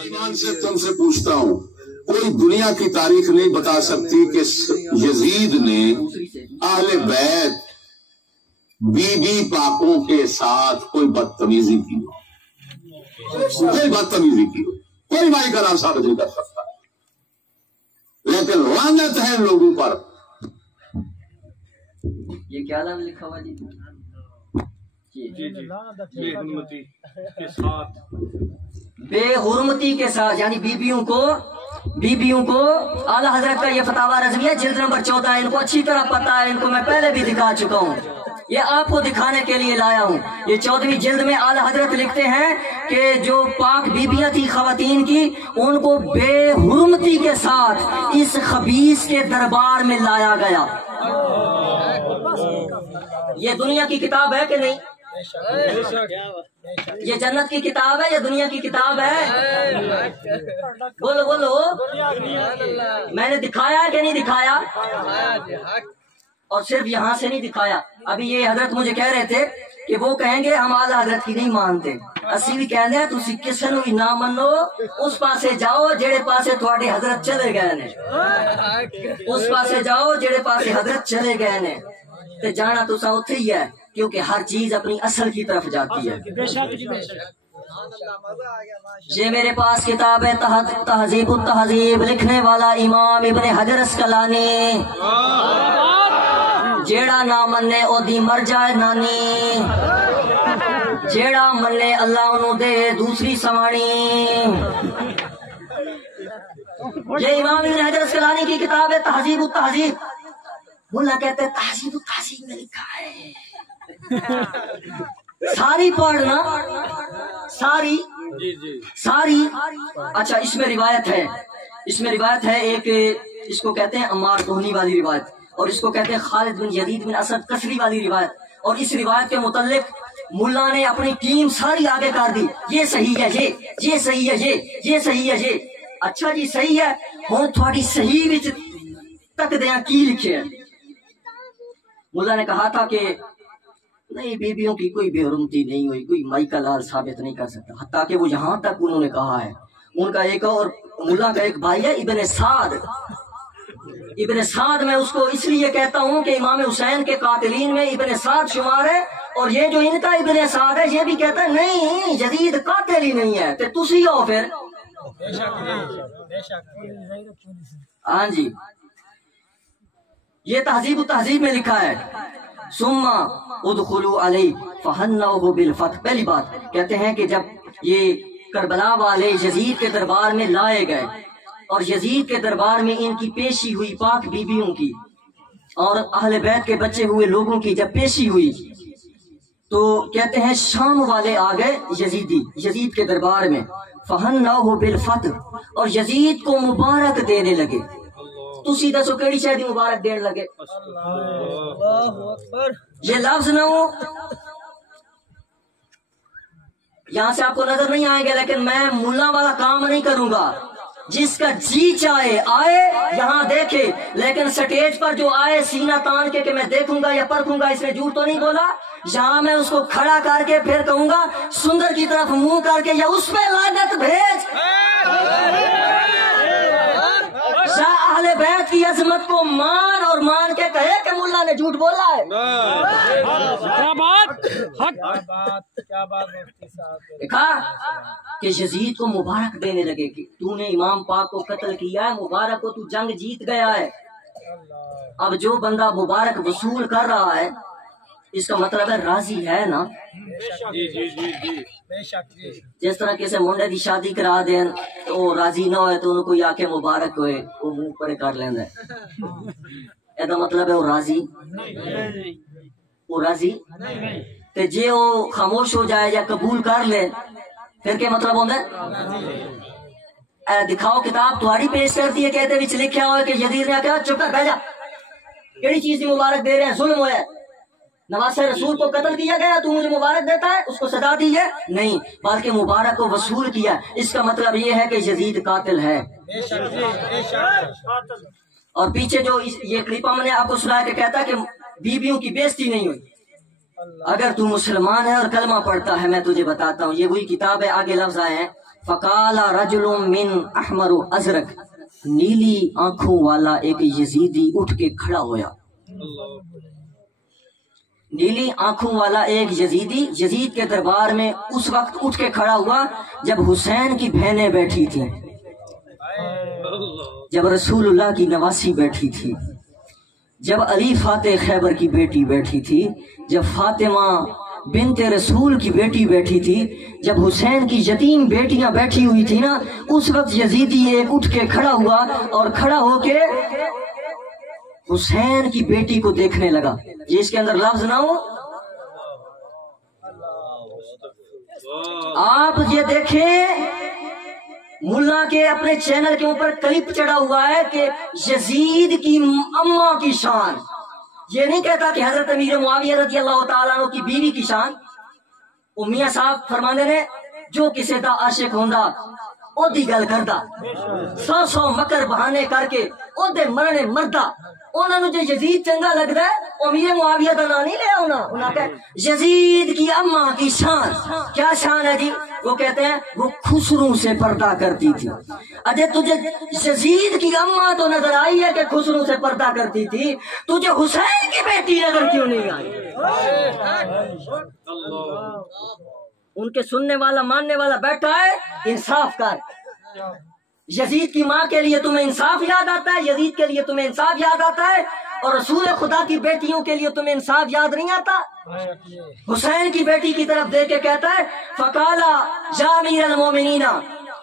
ایمان سے تم سے پوچھتا ہوں, کوئی دنیا کی تاریخ نہیں بتا سکتی کہ یزید نے اہل بیت بی بی پاکوں کے ساتھ کوئی بدتمیزی کی ہو, کوئی بدتمیزی کی ہو. کوئی مائی کا نام ثابت نہیں کر سکتا, لیکن لعنت ہے ان لوگوں پر. یہ کیا نام لکھا ہوا جی؟ بے حرمتی کے ساتھ, یعنی بیبیوں کو اعلیٰ حضرت کا یہ فتاوی رضویہ جلد نمبر 14 ہے. ان کو اچھی طرح پتا ہے, ان کو میں پہلے بھی دکھا چکا ہوں, یہ آپ کو دکھانے کے لیے لایا ہوں. یہ 14ویں جلد میں اعلیٰ حضرت لکھتے ہیں کہ جو پاک بیبیاں تھی خواتین کی, ان کو بے حرمتی کے ساتھ اس خبیث کے دربار میں لایا گیا. یہ دنیا کی کتاب ہے کہ نہیں؟ یہ جنت کی کتاب ہے یا دنیا کی کتاب ہے؟ بولو بولو، میں نے دکھایا کہ نہیں دکھایا؟ اور صرف یہاں سے نہیں دکھایا. ابھی یہ حضرت مجھے کہہ رہے تھے کہ وہ کہیں گے ہم اعلیٰ حضرت کی نہیں مانتے. اسی بھی کہہ دیں تسی کسے نو بھی نہ منو، اس پاسے جاؤ جڑے پاسے تھوڑے حضرت چلے گئے نے، اس پاسے جاؤ جڑے پاسے حضرت چلے گئے نے. تے جانا تو اتھے ہی ہے، کیونکہ ہر چیز اپنی اصل کی طرف جاتی ہے. یہ میرے پاس کتاب ہے تہذیب التہذیب، لکھنے والا امام ابن حجر اسقلانی. جیڑا نہ منے او دی مر جائے نانی، جیڑا منے اللہ انہوں دے دوسری سوانی. یہ امام ابن حجر اسقلانی کی کتاب ہے تہذیب التہذیب. ملا کہتے ہیں تہذیب التہذیب میں لکھا ہے، ساری پڑھنا، ساری. اچھا اس میں روایت ہے ایک، اس کو کہتے ہیں عمار دہنی والی روایت، اور اس کو کہتے ہیں خالد بن یزید بن اسد کسری والی روایت. اور اس روایت کے متعلق ملا نے اپنی ٹیم ساری آگے کر دی، یہ صحیح ہے، یہ صحیح ہے، یہ صحیح ہے، یہ. اچھا جی صحیح ہے، ہوں تھوڑی صحیح وچ تک دیاں کی لکھے ہیں. ملا نے کہا تھا کہ نہیں بیویوں کی کوئی بے حرمتی نہیں ہوئی، کوئی مائی کا لال ثابت نہیں کر سکتا. حتیٰ کہ وہ یہاں تک انہوں نے کہا ہے. ان کا ایک اور ملا کا ایک بھائی ہے ابن سعد. ابن سعد میں اس کو اس لیے کہتا ہوں کہ امام حسین کے قاتلین میں ابن سعد شمار ہے، اور یہ جو ان کا ابن سعد ہے یہ بھی کہتا ہے نہیں یزید قاتل ہی نہیں ہے. تو تسی ہو پھر. ہاں جی یہ تہذیب التہذیب میں لکھا ہے ثم ادخلوا علیہ فہنوہ بالفتح. پہلی بات کہتے ہیں کہ جب یہ کربلا والے یزید کے دربار میں لائے گئے اور یزید کے دربار میں ان کی پیشی ہوئی، پاک بیویوں کی اور اہل بیت کے بچے ہوئے لوگوں کی جب پیشی ہوئی، تو کہتے ہیں شام والے آ گئے یزید کے دربار میں، فہنوہ بالفتح، اور یزید کو مبارک دینے لگے. تسی دسو کیڑی شے دی مبارک دین لگے؟ یہ لفظ نہ ہو یہاں سے آپ کو نظر نہیں آئیں گے، لیکن میں ملا والا کام نہیں کروں گا. جس کا جی چاہے آئے یہاں دیکھے، لیکن سٹیج پر جو آئے سینہ تان کے کہ میں دیکھوں گا یا پرکھوں گا، اس نے جھوٹ تو نہیں بولا. یہاں میں اس کو کھڑا کر کے پھر کہوں گا سندر کی طرف منہ کر کے یا اس پہ لعنت بھیج. اہل بیت کی عظمت کو مان اور مان کے کہے کہ ملا نے جھوٹ بولا ہے. دیکھا کہ یزید کو مبارک دینے لگے کہ تو نے امام پاک کو قتل کیا ہے، مبارک کو تو جنگ جیت گیا ہے. اب جو بندہ مبارک وصول کر رہا ہے اس کا مطلب ہے راضی ہے نا. جس طرح کسی منڈے دی شادی کرا دیں تو راضی نہ ہوئے تو انہوں کوئی آکے مبارک ہوئے وہ منہ پڑے کر لیندے، ایدہ مطلب ہے وہ راضی تے جے وہ خاموش ہو جائے یا قبول کر لے پھر کیا مطلب ہوندہ ہے؟ دکھاؤ کتاب تمہاری پیش کرتی ہے، کہتے وچ لکھیا ہوئے کہ یزید نے کہا چپ کر بھیجا، کیڑی چیز دی مبارک دے رہے ہیں؟ ظلم ہویا ہے، نواز رسول کو قتل کیا گیا، تو مجھے مبارک دیتا ہے، اس کو سزا دی ہے؟ نہیں، بلکہ مبارک کو وصول کیا. اس کا مطلب یہ ہے کہ یزید قاتل ہے. اور پیچھے جو یہ کلپ میں نے آپ کو سنایا کہ کہتا ہے کہ بیویوں کی بےزتی نہیں ہوئی. اگر تو مسلمان ہے اور کلمہ پڑھتا ہے میں تجھے بتاتا ہوں، یہ وہی کتاب ہے، آگے لفظ آئے ہیں فقال رجل من احمر ازرق، نیلی آنکھوں والا ایک یزیدی اٹھ کے کھڑا ہویا. نیلی آنکھوں والا ایک یزیدی یزید کے دربار میں اس وقت اٹھ کے کھڑا ہوا جب حسین کی بہنیں بیٹھی تھیں، جب رسول اللہ کی نواسی بیٹھی تھی، جب علی فاتح خیبر کی بیٹی بیٹھی تھی، جب فاطمہ بنت رسول کی بیٹی بیٹھی تھی، جب حسین کی یتیم بیٹیاں بیٹھی ہوئی تھی نا، اس وقت یزیدی ایک اٹھ کے کھڑا ہوا اور کھڑا ہو کے حسین کی بیٹی کو دیکھنے لگا. یہ اس کے اندر لفظ نہ ہو. آپ یہ دیکھیں ملا کے اپنے چینل کے اوپر کلپ چڑھا ہوا ہے کہ یزید کی اماں کی شان، یہ نہیں کہتا کہ حضرت امیر معاویہ رضی اللہ تعالیٰ عنہ کی بیوی کی شان. میاں صاحب فرماندے نے جو کسی دا عاشق ہوندا او دی گل کردا 100 مکر بہانے کر کے او دے مرنے مردا انہاں نوں جو یزید چنگا لگدا ہے امیر معاویہ دا نام نہیں لیا انہاں کہ یزید کی اماں کی شان کیا شان ہے جی وہ کہتے ہیں وہ خسرو سے پردہ کرتی تھی اجے تجھے یزید کی اماں تو نظر آئی ہے کہ خسرو سے پردہ کرتی تھی تجھے حسین کی بیٹی نظر کیوں نہیں آئی ان کے سننے والا ماننے والا بیٹھا ہے انصاف کر یزید کی ماں کے لیے تمہیں انصاف یاد آتا ہے یزید کے لیے تمہیں انصاف یاد آتا ہے اور رسول خدا کی بیٹیوں کے لیے تمہیں انصاف یاد نہیں آتا حسین کی بیٹی کی طرف دیکھ کے کہتا ہے فقالا یا امیر المومنین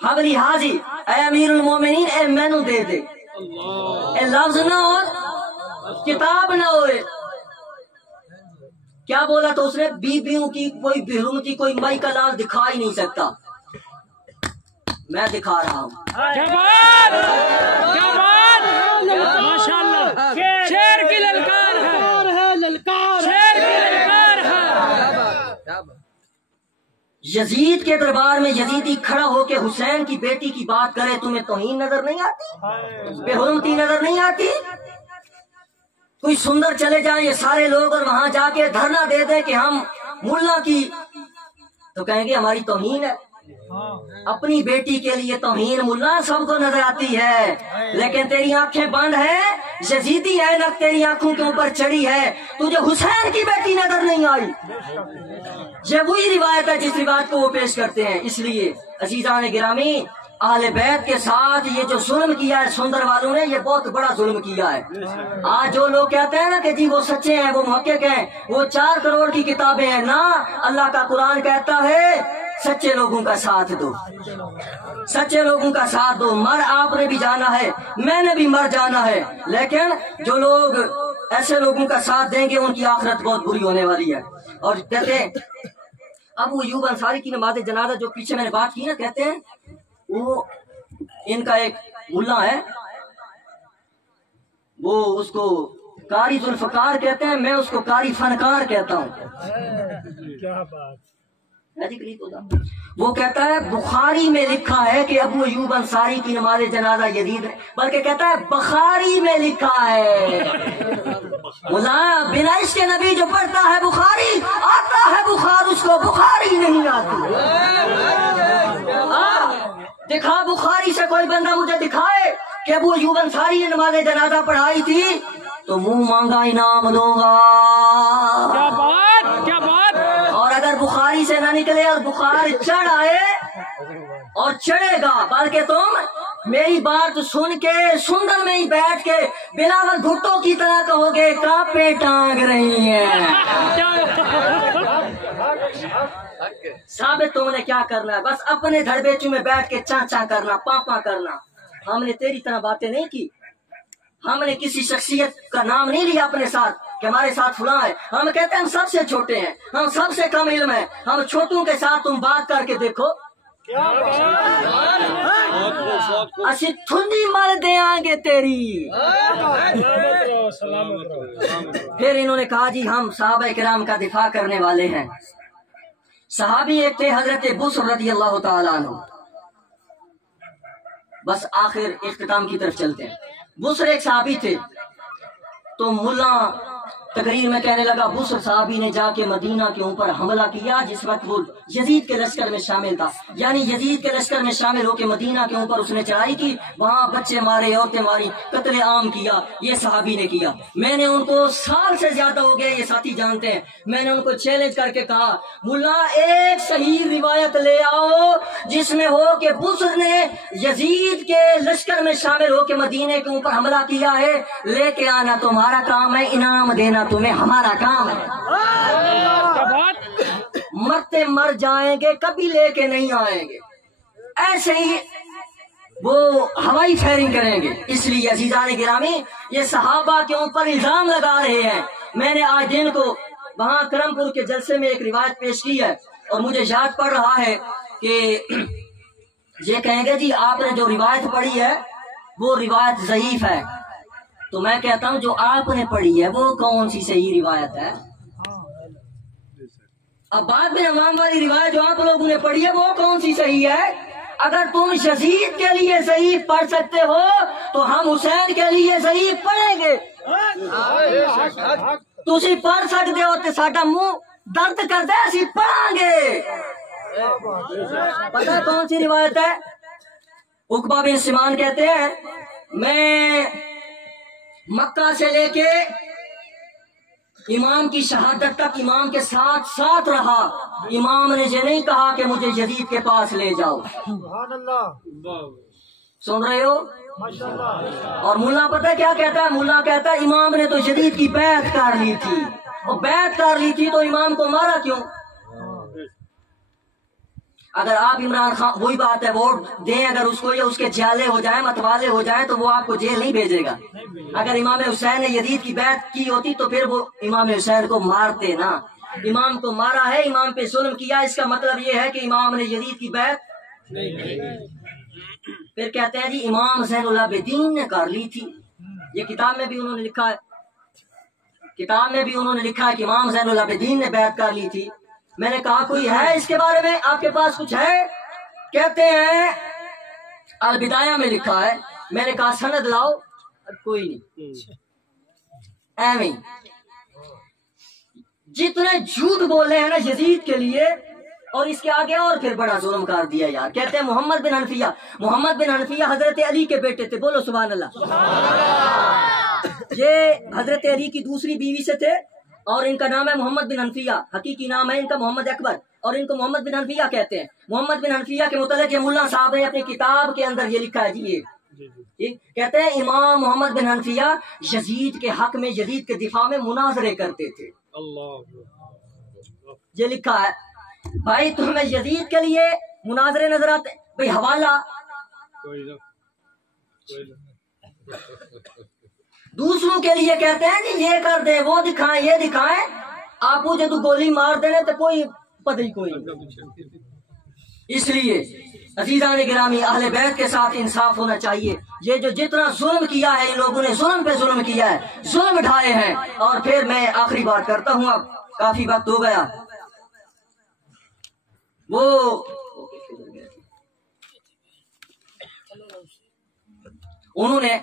حبلی حاضی اے امیر المومنین اے مینو دے دے اے لفظ نہ ہو کتاب نہ ہوئے کیا بولا تو اس نے بیویوں کی کوئی بہروں کی کوئی مائی کا لال دکھا ہی نہیں سکتا میں دکھا رہا ہوں ماشاءاللہ شیر کی للکار ہے شیر کی للکار ہے یزید کے دربار میں یزیدی کھڑا ہو کے حسین کی بیٹی کی بات کرے تمہیں توہین نظر نہیں آتی بے حرمتی نظر نہیں آتی کوئی سندر چلے جائیں یہ سارے لوگ اور وہاں جا کے دھرنا دے دیں کہ ہم ملا کی تو کہیں گے ہماری توہین ہے اپنی بیٹی کے لیے توہین ملا سب کو نظر آتی ہے لیکن تیری آنکھیں بند ہے یزیدی ہے نہ تیری آنکھوں کے اوپر چڑھی ہے تجھے حسین کی بیٹی نظر نہیں آئی یہ وہی روایت ہے جس روایت کو وہ پیش کرتے ہیں اس لیے عزیزان گرامی اہل بیت کے ساتھ یہ جو ظلم کیا ہے سندر والوں نے یہ بہت بڑا ظلم کیا ہے آج جو لوگ کہتے ہیں نا کہ جی وہ سچے ہیں وہ محقق ہیں وہ 4 کروڑ کی کتابیں ہیں نا اللہ کا قرآن کہتا ہے سچے لوگوں کا ساتھ دو سچے لوگوں کا ساتھ دو مر آپ نے بھی جانا ہے میں نے بھی مر جانا ہے لیکن جو لوگ ایسے لوگوں کا ساتھ دیں گے ان کی آخرت بہت بری ہونے والی ہے اور کہتے ہیں ابو ایوب انصاری کی نماز جنازہ جو پیچھے میں نے بات کی نا کہتے ہیں وہ ان کا ایک ملا ہے وہ اس کو قاری ذوالفقار کہتے ہیں میں اس کو قاری فنکار کہتا ہوں کیا بات وہ کہتا ہے بخاری میں لکھا ہے کہ ابو ایوب انصاری کی نماز جنازہ یزید بلکہ کہتا ہے بخاری میں لکھا ہے ملا بنا عشق نبی جو پڑھتا ہے بخاری آتا ہے بخار اس کو بخاری نہیں آتی دکھا بخاری سے کوئی بندہ مجھے دکھائے کہ ابو ایوب انصاری نے نماز جنازہ پڑھائی تھی تو منہ مانگا انعام دوں گا کیا بات اور اگر بخاری سے نہ نکلے اور بخار چڑھ آئے اور چڑھے گا بلکہ تم میری بات سن کے سندر میں ہی بیٹھ کے بلاول بھٹو کی طرح کہو گے کانپے ٹانگ رہی ہیں ثابت تم نے کیا کرنا ہے بس اپنے دھڑ بیچوں میں بیٹھ کے چاں کرنا پاپا کرنا ہم نے تیری طرح باتیں نہیں کی ہم نے کسی شخصیت کا نام نہیں لیا اپنے ساتھ کہ ہمارے ساتھ فلاں ہے ہم کہتے ہیں ہم سب سے چھوٹے ہیں ہم سب سے کم علم ہے ہم چھوٹوں کے ساتھ تم بات کر کے دیکھو اسی تھنڈی مار دے آئیں گے تیری پھر انہوں نے کہا جی ہم صحابہ کرام کا دفاع کرنے والے ہیں صحابی ایک تھے حضرت بصر رضی اللہ تعالیٰ عنہ بس آخر اختتام کی طرف چلتے ہیں بصر ایک صحابی تھے تو ملا تقریر میں کہنے لگا بصر صحابی نے جا کے مدینہ کے اوپر حملہ کیا جس وقت وہ یزید کے لشکر میں شامل تھا یعنی یزید کے لشکر میں شامل ہو کے مدینہ کے اوپر اس نے چڑھائی کی وہاں بچے مارے عورتیں ماری قتل عام کیا یہ صحابی نے کیا میں نے ان کو سال سے زیادہ ہو گیا یہ ساتھی جانتے ہیں میں نے ان کو چیلنج کر کے کہا ملا ایک صحیح روایت لے آؤ جس میں ہو کہ بصر نے یزید کے لشکر میں شامل ہو کے مدینے کے اوپر حملہ کیا ہے لے کے آنا تمہارا کام ہے انعام دینا تمہیں ہمارا کام ہے مرتے مر جائیں گے کبھی لے کے نہیں آئیں گے ایسے ہی وہ ہوائی فائرنگ کریں گے اس لیے عزیزان گرامی یہ صحابہ کے اوپر الزام لگا رہے ہیں میں نے آج دن کو وہاں کرم پور کے جلسے میں ایک روایت پیش کی ہے اور مجھے یاد پڑ رہا ہے کہ یہ کہیں گے جی آپ نے جو روایت پڑھی ہے وہ روایت ضعیف ہے تو میں کہتا ہوں جو آپ نے پڑھی ہے وہ کون سی صحیح روایت ہے اب بعد میں امام والی روایت جو آپ لوگوں نے پڑھی ہے وہ کون سی صحیح ہے؟ اگر تم یزید کے لیے صحیح پڑھ سکتے ہو تو ہم حسین کے لیے صحیح پڑھیں گے. تسی پڑھ سکتے ہو تو ساڈا منہ درد کرتا ہے اسی پڑھاں گے. پتہ کون سی روایت ہے؟ عقبہ بن سمان کہتے ہیں میں مکہ سے لے کے امام کی شہادت تک امام کے ساتھ ساتھ رہا. امام نے یہ نہیں کہا کہ مجھے یزید کے پاس لے جاؤ. سن رہے ہو؟ اور ملا پتہ کیا کہتا ہے؟ ملا کہتا ہے امام نے تو یزید کی بیعت کر لی تھی، اور بیعت کر لی تھی تو امام کو مارا کیوں؟ اگر آپ عمران خان، وہی بات ہے، ووٹ دیں اگر اس کو یا اس کے جالے ہو جائیں، متوالے ہو جائیں تو وہ آپ کو جیل نہیں بھیجے گا. اگر امام حسین نے یزید کی بیعت کی ہوتی تو پھر وہ امام حسین کو مارتے نا. امام کو مارا ہے، امام پہ ظلم کیا، اس کا مطلب یہ ہے کہ امام نے یزید کی بیعت پھر کہتے ہیں جی امام زین العابدین نے کر لی تھی. یہ کتاب میں بھی انہوں نے لکھا ہے، کتاب میں بھی انہوں نے لکھا ہے کہ امام زین العابدین نے بیعت کر لی تھی. میں نے کہا کوئی ہے اس کے بارے میں؟ آپ کے پاس کچھ ہے؟ کہتے ہیں البدایہ میں لکھا ہے. میں نے کہا سند لاؤ، کوئی نہیں. ایویں جتنے جھوٹ بولے ہیں نا یزید کے لیے، اور اس کے آگے اور پھر بڑا ظلم کر دیا یار. کہتے ہیں محمد بن حنفیہ، محمد بن حنفیہ حضرت علی کے بیٹے تھے. بولو سبحان اللہ. یہ حضرت علی کی دوسری بیوی سے تھے اور ان کا نام ہے محمد بن حنفیہ. حقیقی نام ہے ان کا محمد اکبر، اور ان کو محمد بن حنفیہ کہتے ہیں. محمد بن حنفیہ کے متعلق یہ ملا صاحب نے اپنی کتاب کے اندر یہ لکھا ہے جی. یہ کہتے ہیں امام محمد بن حنفیہ یزید کے حق میں، یزید کے دفاع میں مناظرے کرتے تھے. یہ لکھا ہے. بھائی تمہیں یزید کے لیے مناظرے نظر آتے؟ بھائی حوالہ دوسروں کے لیے کہتے ہیں جی یہ کر دیں، وہ دکھائیں، یہ دکھائیں. آپ مجھے تو گولی مار دینے تو کوئی پتہ ہی کوئی نہیں. اس لیے عزیزان گرامی اہل بیت کے ساتھ انصاف ہونا چاہیے. یہ جو جتنا ظلم کیا ہے ان لوگوں نے، ظلم پہ ظلم کیا ہے، ظلم ڈھائے ہیں. اور پھر میں آخری بات کرتا ہوں، اب کافی وقت ہو گیا. وہ انہوں نے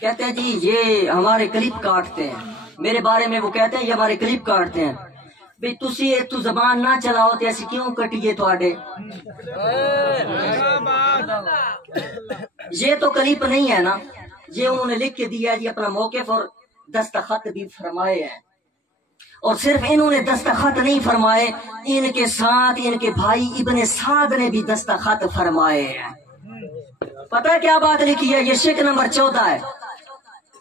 کہتے ہیں جی یہ ہمارے کلپ کاٹتے ہیں، میرے بارے میں وہ کہتے ہیں یہ ہمارے کلپ کاٹتے ہیں. بھئی تسی ایک تو زبان نہ چلاؤ تے ایسی کیوں کٹیے تھوڑے؟ یہ تو کلپ نہیں ہے نا، یہ انہوں نے لکھ کے دیا ہے جی اپنا موقف، اور دستخط بھی فرمائے ہیں. اور صرف انہوں نے دستخط نہیں فرمائے، ان کے ساتھ ان کے بھائی ابن سعد نے بھی دستخط فرمائے ہیں. پتہ ہے کیا بات لکھی ہے؟ یہ شک نمبر 14 ہے.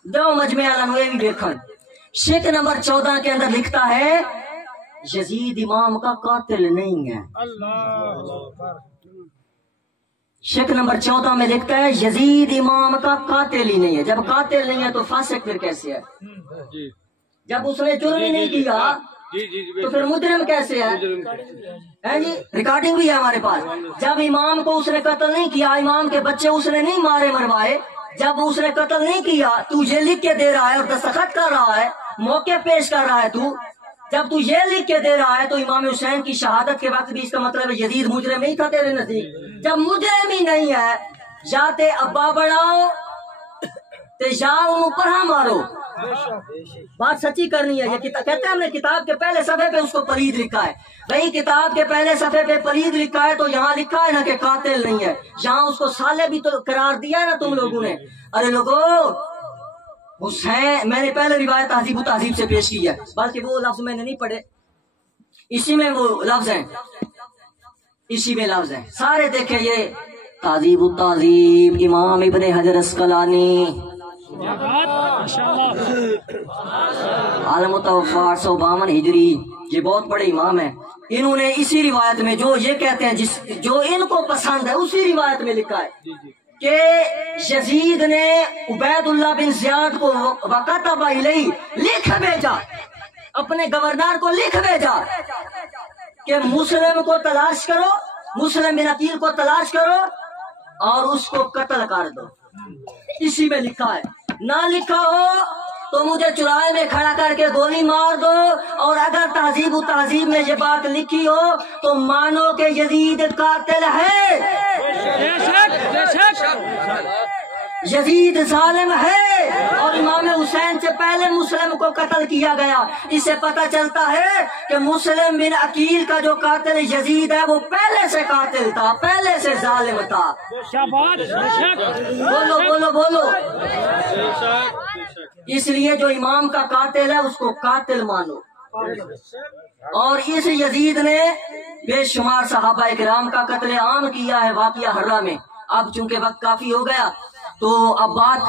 دو مجمع الانوے بھی دیکھیں. شک نمبر 14 کے اندر لکھتا ہے یزید امام کا قاتل نہیں ہے. شک نمبر 14 میں لکھتا ہے یزید امام کا قاتل ہی نہیں ہے. جب قاتل نہیں ہے تو فاسق پھر کیسے ہے؟ جب اس نے جرم ہی نہیں کیا تو پھر مجرم کیسے ہے جی؟ ریکارڈنگ بھی ہے ہمارے پاس. جب امام کو اس نے قتل نہیں کیا، امام کے بچے اس نے نہیں مارے مروائے، جب اس نے قتل نہیں کیا، تو یہ لکھ کے دے رہا ہے اور دستخط کر رہا ہے، موقع پیش کر رہا ہے. تو جب تو یہ لکھ کے دے رہا ہے تو امام حسین کی شہادت کے وقت بھی اس کا مطلب ہے یزید مجرم نہیں تھا تیرے نزدیک. جب مجرم ہی نہیں ہے، یا تے ابا بڑھاؤ تے یا انہوں پڑھا مارو. بات سچی کرنی ہے. یہ کہتے ہیں ہم نے کتاب کے پہلے صفحے پہ اس کو پلید لکھا ہے. بھئی کتاب کے پہلے صفحے پہ پلید لکھا ہے تو یہاں لکھا ہے نا کہ قاتل نہیں ہے، یہاں اس کو سالے بھی تو قرار دیا ہے نا تم لوگوں نے. ارے لوگو حسین، میں نے پہلے روایت تہذیب و تہذیب سے پیش کی ہے، بلکہ وہ لفظ میں نے نہیں پڑھے، اسی میں وہ لفظ ہیں، اسی میں لفظ ہیں سارے. دیکھیں یہ تہذیب و تہذیب امام ابن حجر اسقلانی عالم متوفی 852 ہجری، یہ بہت بڑے امام ہیں. انہوں نے اسی روایت میں جو یہ کہتے ہیں جو ان کو پسند ہے اسی روایت میں لکھا ہے کہ یزید نے عبید اللہ بن زیاد کو وکتب الیہ لکھ بھیجا، اپنے گورنر کو لکھ بھیجا کہ مسلم کو تلاش کرو، مسلم بن عقیل کو تلاش کرو اور اس کو قتل کر دو. اسی میں لکھا ہے. نہ لکھا ہو تو مجھے چوراہے میں کھڑا کر کے گولی مار دو، اور اگر تہذیب و تہذیب میں یہ بات لکھی ہو تو مانو کہ یزید قاتل ہے، یزید ظالم ہے، اور امام حسین سے پہلے مسلم کو قتل کیا گیا۔ اس سے پتہ چلتا ہے کہ مسلم بن عقیل کا جو قاتل یزید ہے وہ پہلے سے قاتل تھا، پہلے سے ظالم تھا۔ بولو بولو بولو۔ اس لیے جو امام کا قاتل ہے اس کو قاتل مانو۔ اور اس یزید نے بے شمار صحابہ اکرام کا قتل عام کیا ہے واقعہ حرہ میں۔ اب چونکہ وقت کافی ہو گیا تو اب بات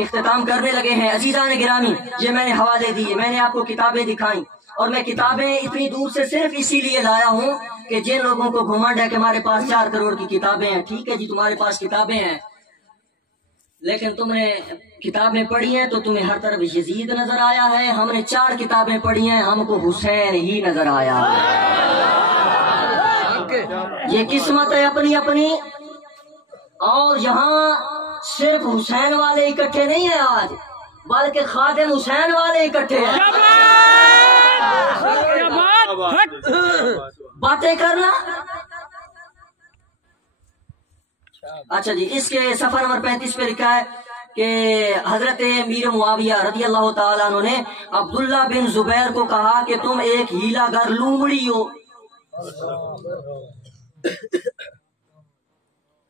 اختتام کرنے لگے ہیں۔ عزیزان گرامی، یہ میں نے حوالے دیے، میں نے آپ کو کتابیں دکھائیں، اور میں کتابیں اتنی دور سے صرف اسی لیے لایا ہوں کہ جن لوگوں کو گھمنڈ ہے کہ ہمارے پاس 4 کروڑ کی کتابیں ہیں، ٹھیک ہے جی تمہارے پاس کتابیں ہیں، لیکن تم نے کتابیں پڑھی ہیں تو تمہیں ہر طرف یزید نظر آیا ہے، ہم نے 4 کتابیں پڑھی ہیں، ہم کو حسین ہی نظر آیا ہے۔ یہ قسمت ہے اپنی اپنی، اور یہاں صرف حسین والے اکٹھے نہیں ہیں آج، بلکہ خادم حسین والے اکٹھے ہیں۔ باتیں کرنا۔ اچھا جی، اس کے صفحہ نمبر 35 پہ لکھا ہے کہ حضرت امیر معاویہ رضی اللہ تعالیٰ عنہ نے عبداللہ بن زبیر کو کہا کہ تم ایک ہیلا گر لومڑی ہو۔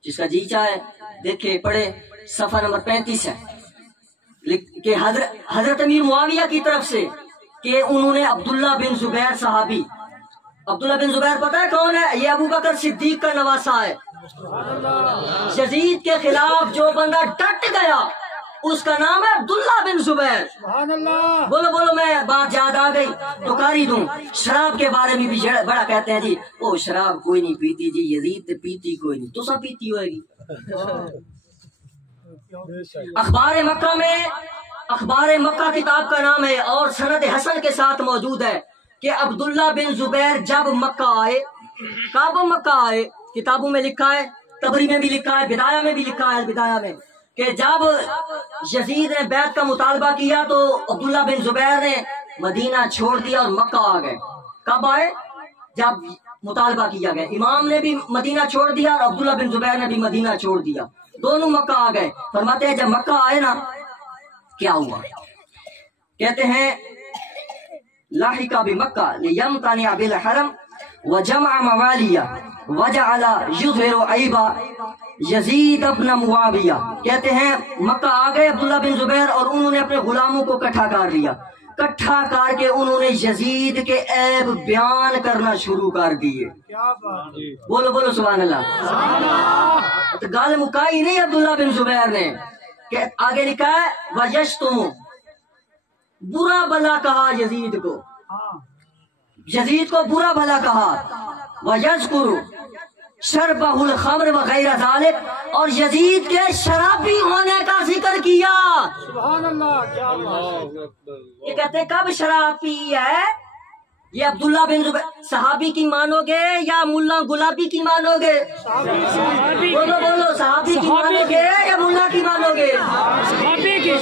جس کا جی چاہے دیکھے پڑھے، صفحہ نمبر 35 ہے کہ حضرت امیر معاویہ کی طرف سے کہ انہوں نے عبداللہ بن زبیر صحابی، عبداللہ بن زبیر پتہ ہے کون ہے؟ یہ ابو بکر صدیق کا نواسا ہے۔ یزید کے خلاف جو بندہ ڈٹ گیا اس کا نام ہے عبداللہ بن زبیر۔ بولو بولو، میں بات یاد آ گئی تو کاری دوں۔ شراب کے بارے میں بھی بڑا کہتے ہیں جی وہ شراب کوئی نہیں پیتی جی، یزید تے پیتی کوئی نہیں، تو سب پیتی ہوئے گی۔ اخبار مکہ کتاب کا نام ہے اور سند حسن کے ساتھ موجود ہے کہ عبداللہ بن زبیر جب مکہ آئے، کب مکہ آئے، کتابوں میں لکھا ہے، تبری میں بھی لکھا ہے، بدایہ میں بھی لکھا ہے، البدایہ میں، کہ جب یزید نے بیعت کا مطالبہ کیا تو عبداللہ بن زبیر نے مدینہ چھوڑ دیا اور مکہ آ گئے۔ کب آئے؟ جب مطالبہ کیا گیا، امام نے بھی مدینہ چھوڑ دیا اور عبداللہ بن زبیر نے بھی مدینہ چھوڑ دیا، دونوں مکہ آ گئے۔ فرماتے ہیں جب مکہ آئے نا کیا ہوا؟ کہتے ہیں لاحق بمکہ لیمتنع بالحرم وجمع موالیا وجعل یظہر عیبا یزید ابن معاویہ۔ کہتے ہیں مکہ آ گئے عبداللہ بن زبیر اور انہوں نے اپنے غلاموں کو اکٹھا کر لیا، اکٹھا کر کے انہوں نے یزید کے عیب بیان کرنا شروع کر دیے۔ بولو بولو سبحان اللہ۔ تو گال مکائی نہیں عبداللہ بن زبیر نے، کہ آگے لکھا ہے وَيَشْتُمُ، برا بھلا کہا یزید کو، یزید کو برا بھلا کہا، وَيَذْكُرُ شَرْبَهُ الْخَمْرِ وَغَيْرَ ذَلِكَ، اور یزید کے شرابی ہونے کا ذکر کیا۔ سبحان اللہ، کیا بات۔ یہ کہتے ہیں کب شراب پی ہے؟ یہ عبداللہ بن زبیر صحابی کی مانو گے یا ملا گلابی کی مانو گے؟ بولو بولو، صحابی کی مانو گے یا ملا کی مانو گے؟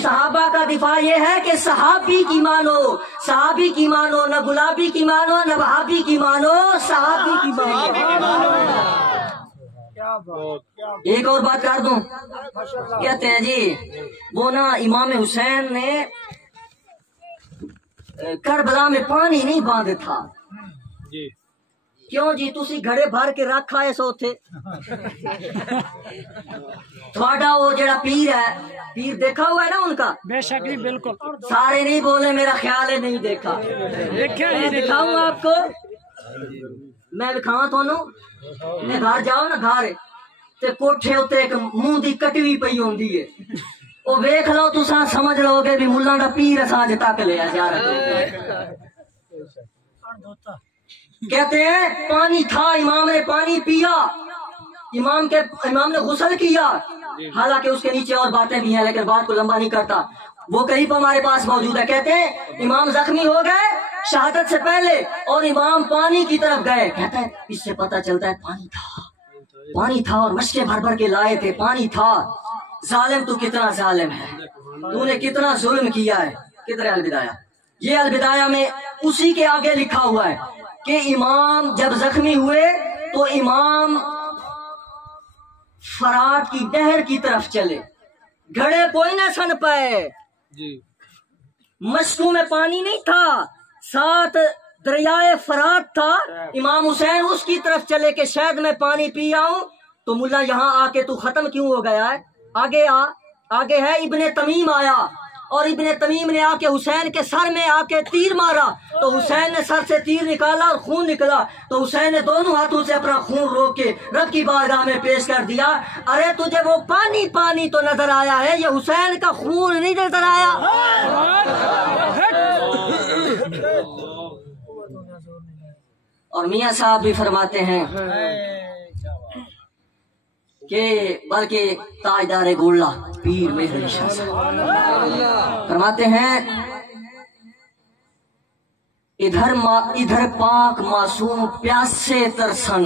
صحابہ کا دفاع یہ ہے کہ صحابی کی مانو، صحابی کی مانو، نہ گلابی کی مانو نہ وہابی کی مانو، صحابی کی مانو۔ ایک اور بات کر دوں، کہتے ہیں جی وہ نا امام حسین نے کربلا میں پانی نہیں باندھ تھا۔ کیوں جی؟ تسی گھڑے بھر کے رکھ آئے سو تھے، تھوڑا وہ جڑا پیر ہے، پیر دیکھا ہوا ہے نا ان کا؟ بے شک جی، بالکل۔ سارے نہیں بولے، میرا خیال ہے نہیں دیکھا۔ میں دکھاؤں آپ کو، میں دکھاؤں تھونوں، میں گھر جاؤ نا، گھر تے کوٹھے ہوتے ایک منہ دی کٹوی پئی ہوندی ہے، وہ ویکھ لو تساں سمجھ لو گے بھی ملا دا پیر اساں اج تک لیا زیارت۔ کہتے ہیں پانی تھا، امام نے پانی پیا، امام نے غسل کیا، حالانکہ اس کے نیچے اور باتیں بھی ہیں لیکن بات کو لمبا نہیں کرتا، وہ کہیں پر ہمارے پاس موجود ہے۔ کہتے ہیں امام زخمی ہو گئے شہادت سے پہلے اور امام پانی کی طرف گئے، کہتا ہے اس سے پتہ چلتا ہے پانی تھا اور مشکیں بھر بھر کے لائے تھے، پانی تھا۔ ظالم تو کتنا ظالم ہے، تو نے کتنا ظلم کیا ہے، کدھر ہے البدایہ؟ یہ البدایہ میں اسی کے آگے لکھا ہوا ہے کہ امام جب زخمی ہوئے تو امام فرات کی نہر کی طرف چلے، گھڑے کوئی نہ سن پائے، مشکوں میں پانی نہیں تھا، ساتھ دریائے فرات تھا، امام حسین اس کی طرف چلے کہ شاید میں پانی پی آؤں، تو ملا یہاں آ کے تو ختم کیوں ہو گیا ہے؟ آگے ہے ابن تمیم آیا، اور ابن تمیم نے آ کے حسین کے سر میں آ کے تیر مارا، تو حسین نے سر سے تیر نکالا اور خون نکلا، تو حسین نے دونوں ہاتھوں سے اپنا خون روک کے رب کی بارگاہ میں پیش کر دیا، ارے تجھے وہ پانی پانی تو نظر آیا ہے، یہ حسین کا خون نہیں نظر آیا۔ اور میاں صاحب بھی فرماتے ہیں کہ بلکہ تاجدار گولہ پیر مہر علی شاہ صاحب فرماتے ہیں ادھر پاک معصوم پیاسے ترسن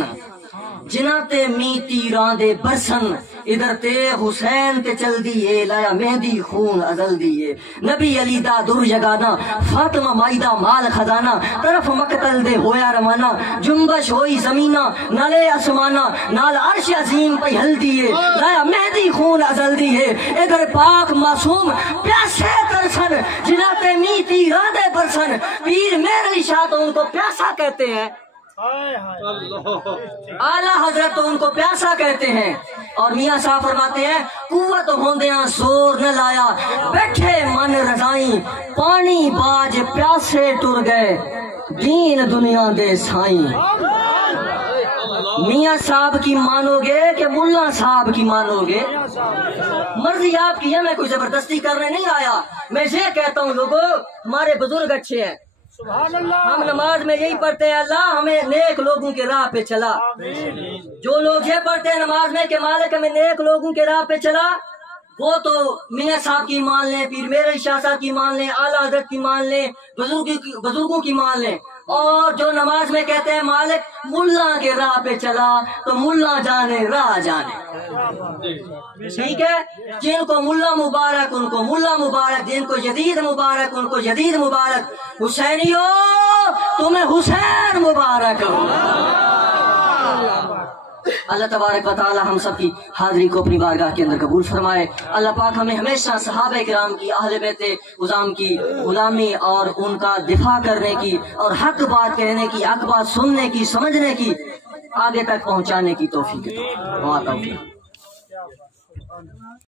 جنہ تے می تیران دے برسن، ادھر تے حسین تے چل دیئے لایا مہدی خون ازل دیئے، نبی علی دا در جگانا فاطمہ مائدہ مال خزانہ، طرف مقتل دے ہویا روانہ، جنبش ہوئی زمینہ نالے اسمانہ، نال عرش عظیم پہ ہل دیئے لایا مہدی خون ازل دیئے، ادھر پاک معصوم پیاسے ترسن جنہ تے می تیران دے برسن، پیر مہر علی شاہ تو ان کو پیاسا کہتے ہیں، اعلیٰ حضرت تو ان کو پیاسا کہتے ہیں۔ اور میاں صاحب فرماتے ہیں قوت ہوندیاں زور نہ لایا، بیٹھے من رضائیں پانی باج پیاسے ٹر گئے دین دنیا دے سائیں۔ میاں صاحب کی مانو گے کہ ملا صاحب کی مانو گے؟ مرضی آپ کی ہے، میں کوئی زبردستی کرنے نہیں آیا، میں یہ کہتا ہوں لوگوں ہمارے بزرگ اچھے ہیں، ہم نماز میں یہی پڑھتے ہیں اللہ ہمیں نیک لوگوں کے راہ پہ چلا، جو لوگ یہ پڑھتے ہیں نماز میں کہ مالک ہمیں نیک لوگوں کے راہ پہ چلا، وہ تو میاں صاحب کی مان لیں، پیر مہر علی شاہ صاحب کی مان لیں، اعلیٰ حضرت کی مان لیں، بزرگوں کی مان لیں، اور جو نماز میں کہتے ہیں مالک ملا کے راہ پہ چلا تو ملا جانے راہ جانے، ٹھیک ہے، جن کو ملا مبارک ان کو ملا مبارک، جن کو جدید مبارک ان کو جدید مبارک، حسینیو تمہیں حسین مبارک ہو۔ اللہ تبارک و تعالی ہم سب کی حاضری کو اپنی بارگاہ کے اندر قبول فرمائے۔ اللہ پاک ہمیں ہمیشہ صحابہ کرام کی، اہل بیت عظام کی غلامی اور ان کا دفاع کرنے کی اور حق بات کہنے کی، حق بات سننے کی، سمجھنے کی، آگے تک پہنچانے کی توفیق دے۔